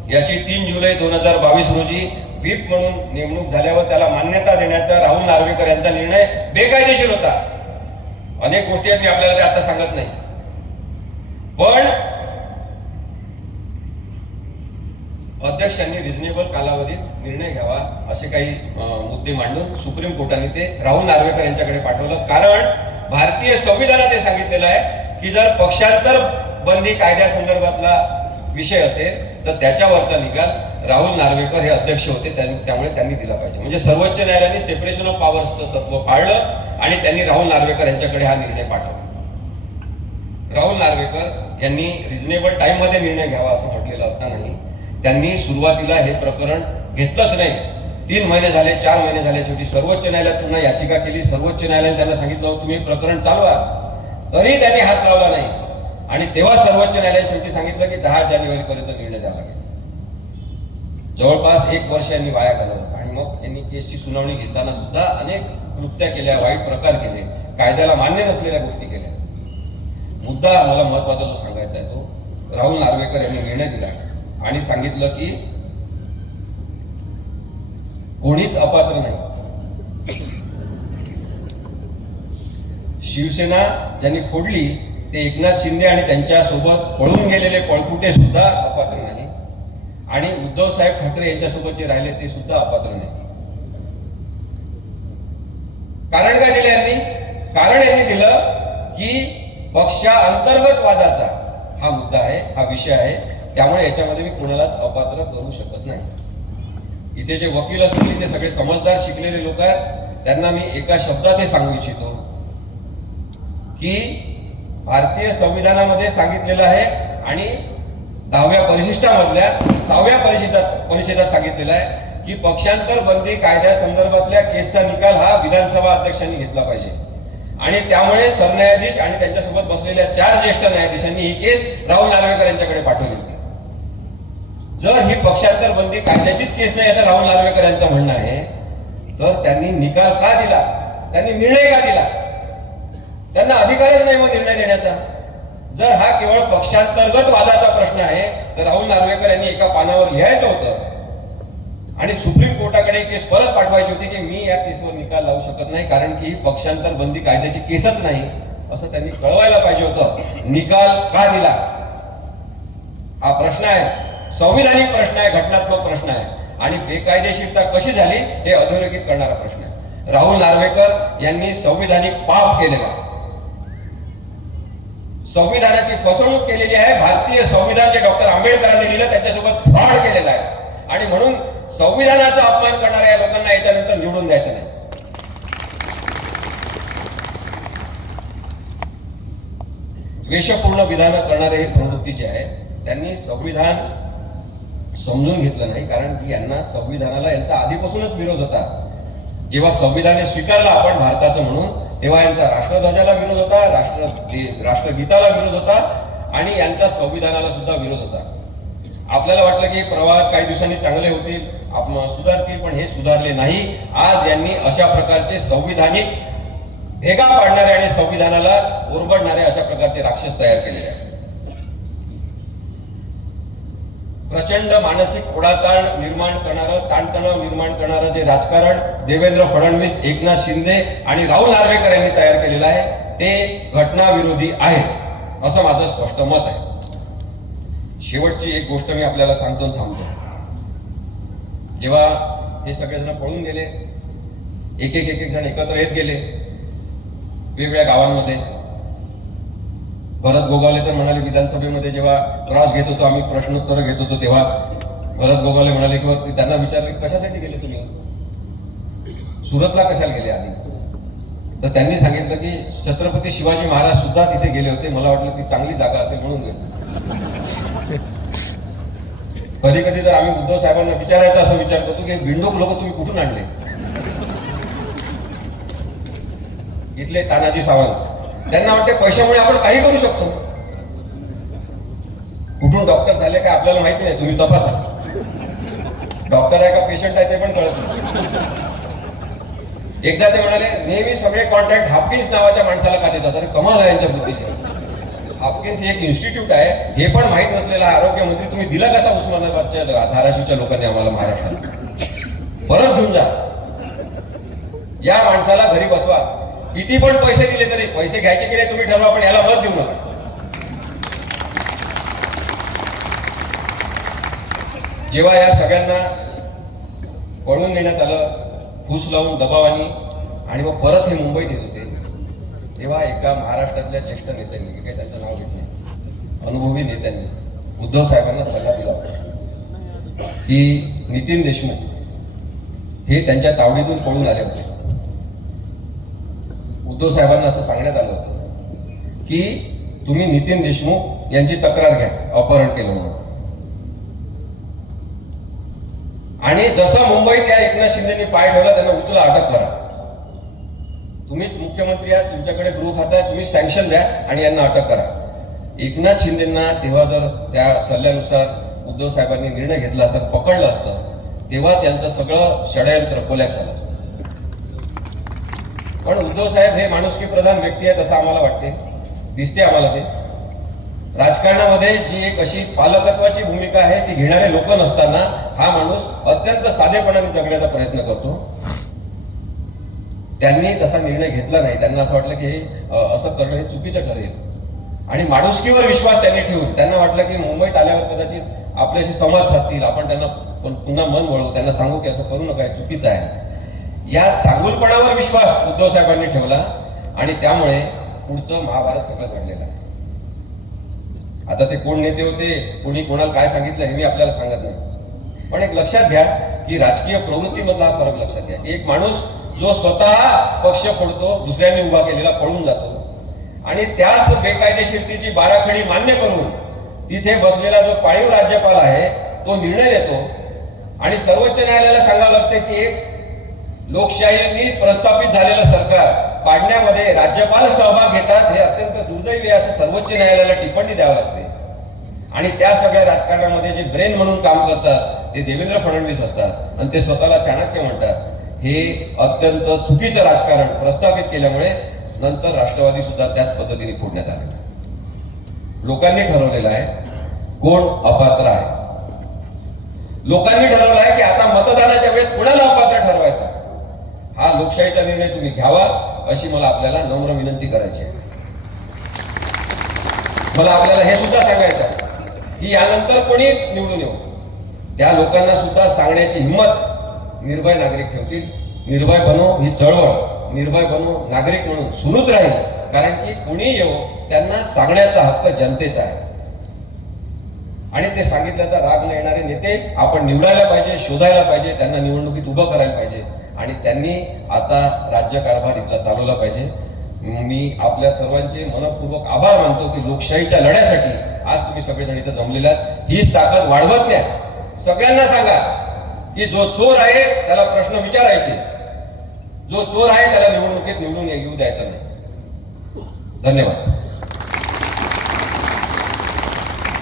याची 3 जुलै 2022 रोजी व्हीप म्हणून नेमणूक झाल्यावर त्याला मान्यता देण्याचा राहुल नार्वेकर यांचा निर्णय बेकायदेशीर होता. अनेक गोष्टी आहेत, मी आपल्याला ते आता सांगत नाही, पण अध्यक्षांनी रिझनेबल कालावधीत निर्णय घ्यावा असे काही मुद्दे मांडून सुप्रीम कोर्टाने ते राहुल नार्वेकर यांच्याकडे पाठवलं. कारण भारतीय संविधानात हे सांगितलेलं आहे की जर पक्षांतर बंदी कायद्यासंदर्भातला विषय असेल तर त्याच्यावरचा निकाल राहुल नार्वेकर हे अध्यक्ष होते, त्यामुळे त्यांनी दिला पाहिजे. म्हणजे सर्वोच्च न्यायालयाने सेपरेशन ऑफ पॉवर्सचं तत्व पाळलं आणि त्यांनी राहुल नार्वेकर यांच्याकडे हा निर्णय पाठवला. राहुल नार्वेकर यांनी रिझनेबल टाइम मध्ये निर्णय घ्यावा असं म्हटलेलं असतानाही त्यांनी सुरुवातीला हे प्रकरण घेतलंच नाही. 3 महिने झाले, 4 महिने झाले, शेवटी सर्वोच्च न्यायालयात पुन्हा याचिका केली. सर्वोच्च न्यायालयाने त्यांना सांगितलं तुम्ही प्रकरण चालवा, तरी त्यांनी हात लावला नाही आणि तेव्हा सर्वोच्च न्यायालयाने शेवटी सांगितलं की 10 जानेवारी पर्यंत निर्णय द्यावा लागेल. जवळपास 1 वर्ष यांनी वाया घालवलं आणि मग यांनी केसची सुनावणी घेताना सुद्धा अनेक कृत्या केल्या, वाईट प्रकार केले, कायद्याला मान्य नसलेल्या गोष्टी केल्या. मुद्दा मला महत्वाचा जो सांगायचा आहे तो, राहुल नार्वेकर यांनी निर्णय दिला आणि सांगितलं की कोणीच अपात्र नाही. शिवसेना ज्यांनी फोडली ते एकनाथ शिंदे आणि त्यांच्या सोबत पळून गेलेले पळकुटे सुद्धा अपात्र नाही आणि उद्धव साहेब ठाकरे यांच्यासोबत जे राहिले ते सुद्धा अपात्र नाही. कारण काय दिलं यांनी? कारण यांनी दिलं की पक्षा अंतर्गत वादाचा हा मुद्दा आहे, हा विषय आहे. त्यामुळे याच्यामध्ये मी कोणालाच अपात्र करू शकत नाही. इथे जे वकील असतील ते सगळे समजदार शिकलेले लोक आहेत. त्यांना मी एका शब्दात हे सांगू इच्छितो की भारतीय संविधानामध्ये सांगितलेलं आहे आणि 10व्या परिशिष्टामधल्या 6व्या परिच्छेदात सांगितलेलं आहे की पक्षांतर बंदी कायद्यासंदर्भातल्या केसचा निकाल हा विधानसभा अध्यक्षांनी घेतला पाहिजे. आणि त्यामुळे सरन्यायाधीश आणि त्यांच्यासोबत बसलेल्या 4 ज्येष्ठ न्यायाधीशांनी ही केस राहुल नार्वेकर यांच्याकडे पाठवली होती. जर ही पक्षांतर बंदी कायद्याचीच केस नाही असं राहुल नार्वेकर यांचं म्हणणं आहे, तर त्यांनी निकाल का दिला, त्यांनी निर्णय का दिला? त्यांना अधिकारच नाही मग निर्णय देण्याचा. जर हा केवळ पक्षांतर्गत वादाचा प्रश्न आहे तर राहुल नार्वेकर यांनी एका पानावर लिहायचं होतं आणि सुप्रीम कोर्टाकडे केस परत पाठवायची होती की मी या केसवर निकाल लावू शकत नाही कारण की पक्षांतर बंदी कायद्याची केसच नाही, असं त्यांनी कळवायला पाहिजे होतं. निकाल का दिला हा प्रश्न आहे, संविधानिक प्रश्न आहे, घटनात्मक प्रश्न आहे. आणि बेकायदेशीरता कशी झाली हे अधोरेखित करणारा प्रश्न आहे. राहुल नार्वेकर यांनी संविधानिक पाप केलेला आहे, संविधानाची फसवणूक केलेली आहे. भारतीय संविधान जे डॉक्टर आंबेडकरांनी लिहिलं त्याच्यासोबत फ्रॉड केलेला आहे आणि म्हणून संविधानाचा अपमान करणाऱ्या या लोकांना याच्यानंतर निवडून द्यायचं नाही. द्वेषपूर्ण विधान करणारे हे प्रवृत्ती जे आहे त्यांनी संविधान समजून घेतलं नाही, कारण की यांना संविधानाला यांचा आधीपासूनच विरोध होता. जेव्हा संविधान स्वीकारलं आपण भारताचं म्हणून तेव्हा यांचा राष्ट्रध्वजाला विरोध होता, राष्ट्रगीताला विरोध होता आणि यांचा संविधानाला सुद्धा विरोध होता. आपल्याला वाटलं की प्रवाह काही दिवसांनी चांगले होतील, सुधारतील, पण हे सुधारले नाही. आज यांनी अशा प्रकारचे संविधानिक भेगा पाडणारे आणि संविधानाला ओरबडणारे अशा प्रकारचे राक्षस तयार केलेले आहेत. प्रचंड मानसिक ओढाताण निर्माण करणारं, ताणतणाव निर्माण करणारं जे राजकारण देवेंद्र फडणवीस, एकनाथ शिंदे आणि राहुल नार्वेकर यांनी तयार केलेलं आहे ते घटनाविरोधी आहे असं माझं स्पष्ट मत आहे. शेवटची एक गोष्ट मी आपल्याला सांगतो थांबतो. जेव्हा हे सगळेजण पळून गेले, एक एक जण एकत्र येत गेले वेगवेगळ्या गावांमध्ये. भरत गोगावले तर म्हणाले विधानसभेमध्ये जेव्हा त्रास घेत होतो आम्ही, प्रश्नोत्तर घेत होतो, तेव्हा भरत गोगावले म्हणाले किंवा त्यांना विचारले कशासाठी गेले तुम्ही, सुरतला कशाला गेले आधी? तर त्यांनी सांगितलं की छत्रपती शिवाजी महाराज सुद्धा तिथे गेले होते, मला वाटलं ती चांगली जागा असेल म्हणून गेले. कधी कधी तर आम्ही उद्धव साहेबांना विचारायचा असं विचार करतो की बिंडोक लोक तुम्ही कुठून आणले? इथले तानाजी सावंत, त्यांना वाटते पैशामुळे आपण काही करू शकतो. कुठून डॉक्टर झाले काय आपल्याला माहिती नाही, तुम्ही तपासा. डॉक्टर आहे का पेशंट आहे ते पण कळत नाही. एकदा ते म्हणाले नेहमी सगळे कॉन्ट्रॅक्ट हापकिन्स नावाच्या माणसाला का देतात? अरे कमाल आहे यांच्या बुद्धीचे. हापकिन्स एक इन्स्टिट्यूट आहे हे पण माहित नसलेला आरोग्य मंत्री तुम्ही दिला कसा उस्मानाबादच्या धाराशिवच्या लोकांनी आम्हाला महाराष्ट्रात? परत घेऊन जा, या माणसाला घरी बसवा. किती पण पैसे दिले तरी, पैसे घ्यायचे की नाही तुम्ही ठरवा, पण याला मत देऊ नका. जेव्हा या सगळ्यांना पळून नेण्यात आलं फूस लावून दबावानी आणि मग परत हे मुंबईत येत होते, तेव्हा एका महाराष्ट्रातल्या ज्येष्ठ नेत्यांनी, काही त्यांचं नाव घेत नाही, अनुभवी नेत्यांनी उद्धव साहेबांना सल्ला दिला होता की नितीन देशमुख हे त्यांच्या तावडीतून पळून आले होते. उद्धव साहेबांना असं सांगण्यात आलं होतं की तुम्ही नितीन देशमुख यांची तक्रार घ्या अपहरण केलं म्हणून. आणि जसं मुंबईत या एकनाथ शिंदेनी पाय ठेवला त्यांना उचला, अटक करा. तुम्हीच मुख्यमंत्री आहात, तुमच्याकडे गृह खातं आहे, तुम्ही सँक्शन द्या आणि यांना अटक करा. एकनाथ शिंदेना तेव्हा जर त्या सल्ल्यानुसार उद्धव साहेबांनी निर्णय घेतला असता, पकडलं असतं, तेव्हाच यांचं सगळं षडयंत्र कोलॅप्स झालं असतं. पण उद्धव साहेब हे माणुसकी प्रधान व्यक्ती आहेत असं आम्हाला वाटते, दिसते आम्हाला. ते राजकारणामध्ये जी एक अशी पालकत्वाची भूमिका आहे ती घेणारे लोक नसताना हा माणूस अत्यंत साधेपणाने जगण्याचा प्रयत्न करतो. त्यांनी तसा निर्णय घेतला नाही. त्यांना असं वाटलं की असं करणं हे चुकीचं ठरेल आणि माणुसकीवर विश्वास त्यांनी ठेवून त्यांना वाटलं की मुंबईत आल्यावर कदाचित आपल्याशी संवाद साधतील, आपण त्यांना पुन्हा मन वळवू, त्यांना सांगू की असं करू नका, चुकीचं आहे. या चांगुलपणावर विश्वास उद्धव साहेबांनी ठेवला आणि त्यामुळे पुढचं महाभारत सगळं घडलेलं आहे. आता ते कोण नेते होते, कोणी कोणाला काय सांगितलं हे मी आपल्याला सांगत नाही, पण एक लक्षात घ्या की राजकीय प्रवृत्तीमधला हा फरक लक्षात घ्या. एक माणूस जो स्वतः पक्ष फोडतो, दुसऱ्यांनी उभा केलेला पळून जातो, आणि त्याच बेकायदेशीरतेची बाराखडी मान्य करून तिथे बसलेला जो पाळीव राज्यपाल आहे तो निर्णय देतो, आणि सर्वोच्च न्यायालयाला सांगावं लागते की एक लोकशाहीने प्रस्थापित झालेलं सरकार पाडण्यामध्ये राज्यपाल सहभाग घेतात, हे अत्यंत दुर्दैवी आहे असं सर्वोच्च न्यायालयाला टिप्पणी द्यावी लागते. आणि त्या सगळ्या राजकारणामध्ये जे ब्रेन म्हणून काम करतात ते देवेंद्र फडणवीस असतात, आणि ते स्वतःला चाणक्य म्हणतात. हे अत्यंत चुकीचं राजकारण प्रस्थापित केल्यामुळे नंतर राष्ट्रवादी सुद्धा त्याच पद्धतीने फोडण्यात आले. लोकांनी ठरवलेलं आहे कोण अपात्र आहे. लोकांनी ठरवलं आहे की आता मतदानाच्या वेळेस कुणाला अपात्र ठरवायचा, हा लोकशाहीचा निर्णय तुम्ही घ्यावा, अशी मला आपल्याला नम्र विनंती करायची आहे. मला आपल्याला हे सुद्धा सांगायचं आहे की यानंतर कोणी निवडून येऊ, त्या लोकांना सुद्धा सांगण्याची हिंमत निर्भय नागरिक ठेवतील. निर्भय बनू ही चळवळ निर्भय बनू नागरिक म्हणून सुरूच राहील, कारण की कोणी येऊ त्यांना सांगण्याचा हक्क जनतेचा आहे. आणि ते सांगितल्याचा राग न येणारे नेते आपण निवडायला पाहिजे, शोधायला पाहिजे, त्यांना निवडणुकीत उभं करायला पाहिजे, आणि त्यांनी आता राज्यकारभार इथला चालवला पाहिजे. मी आपल्या सर्वांचे मनपूर्वक आभार मानतो की लोकशाहीच्या लढ्यासाठी आज तुम्ही सगळेजण इथं जमलेले आहात. हीच ताकद वाढवत न्या. सगळ्यांना सांगा की जो चोर आहे त्याला प्रश्न विचारायचे, जो चोर आहे त्याला निवडणुकीत निवडून येऊ द्यायचं नाही. धन्यवाद.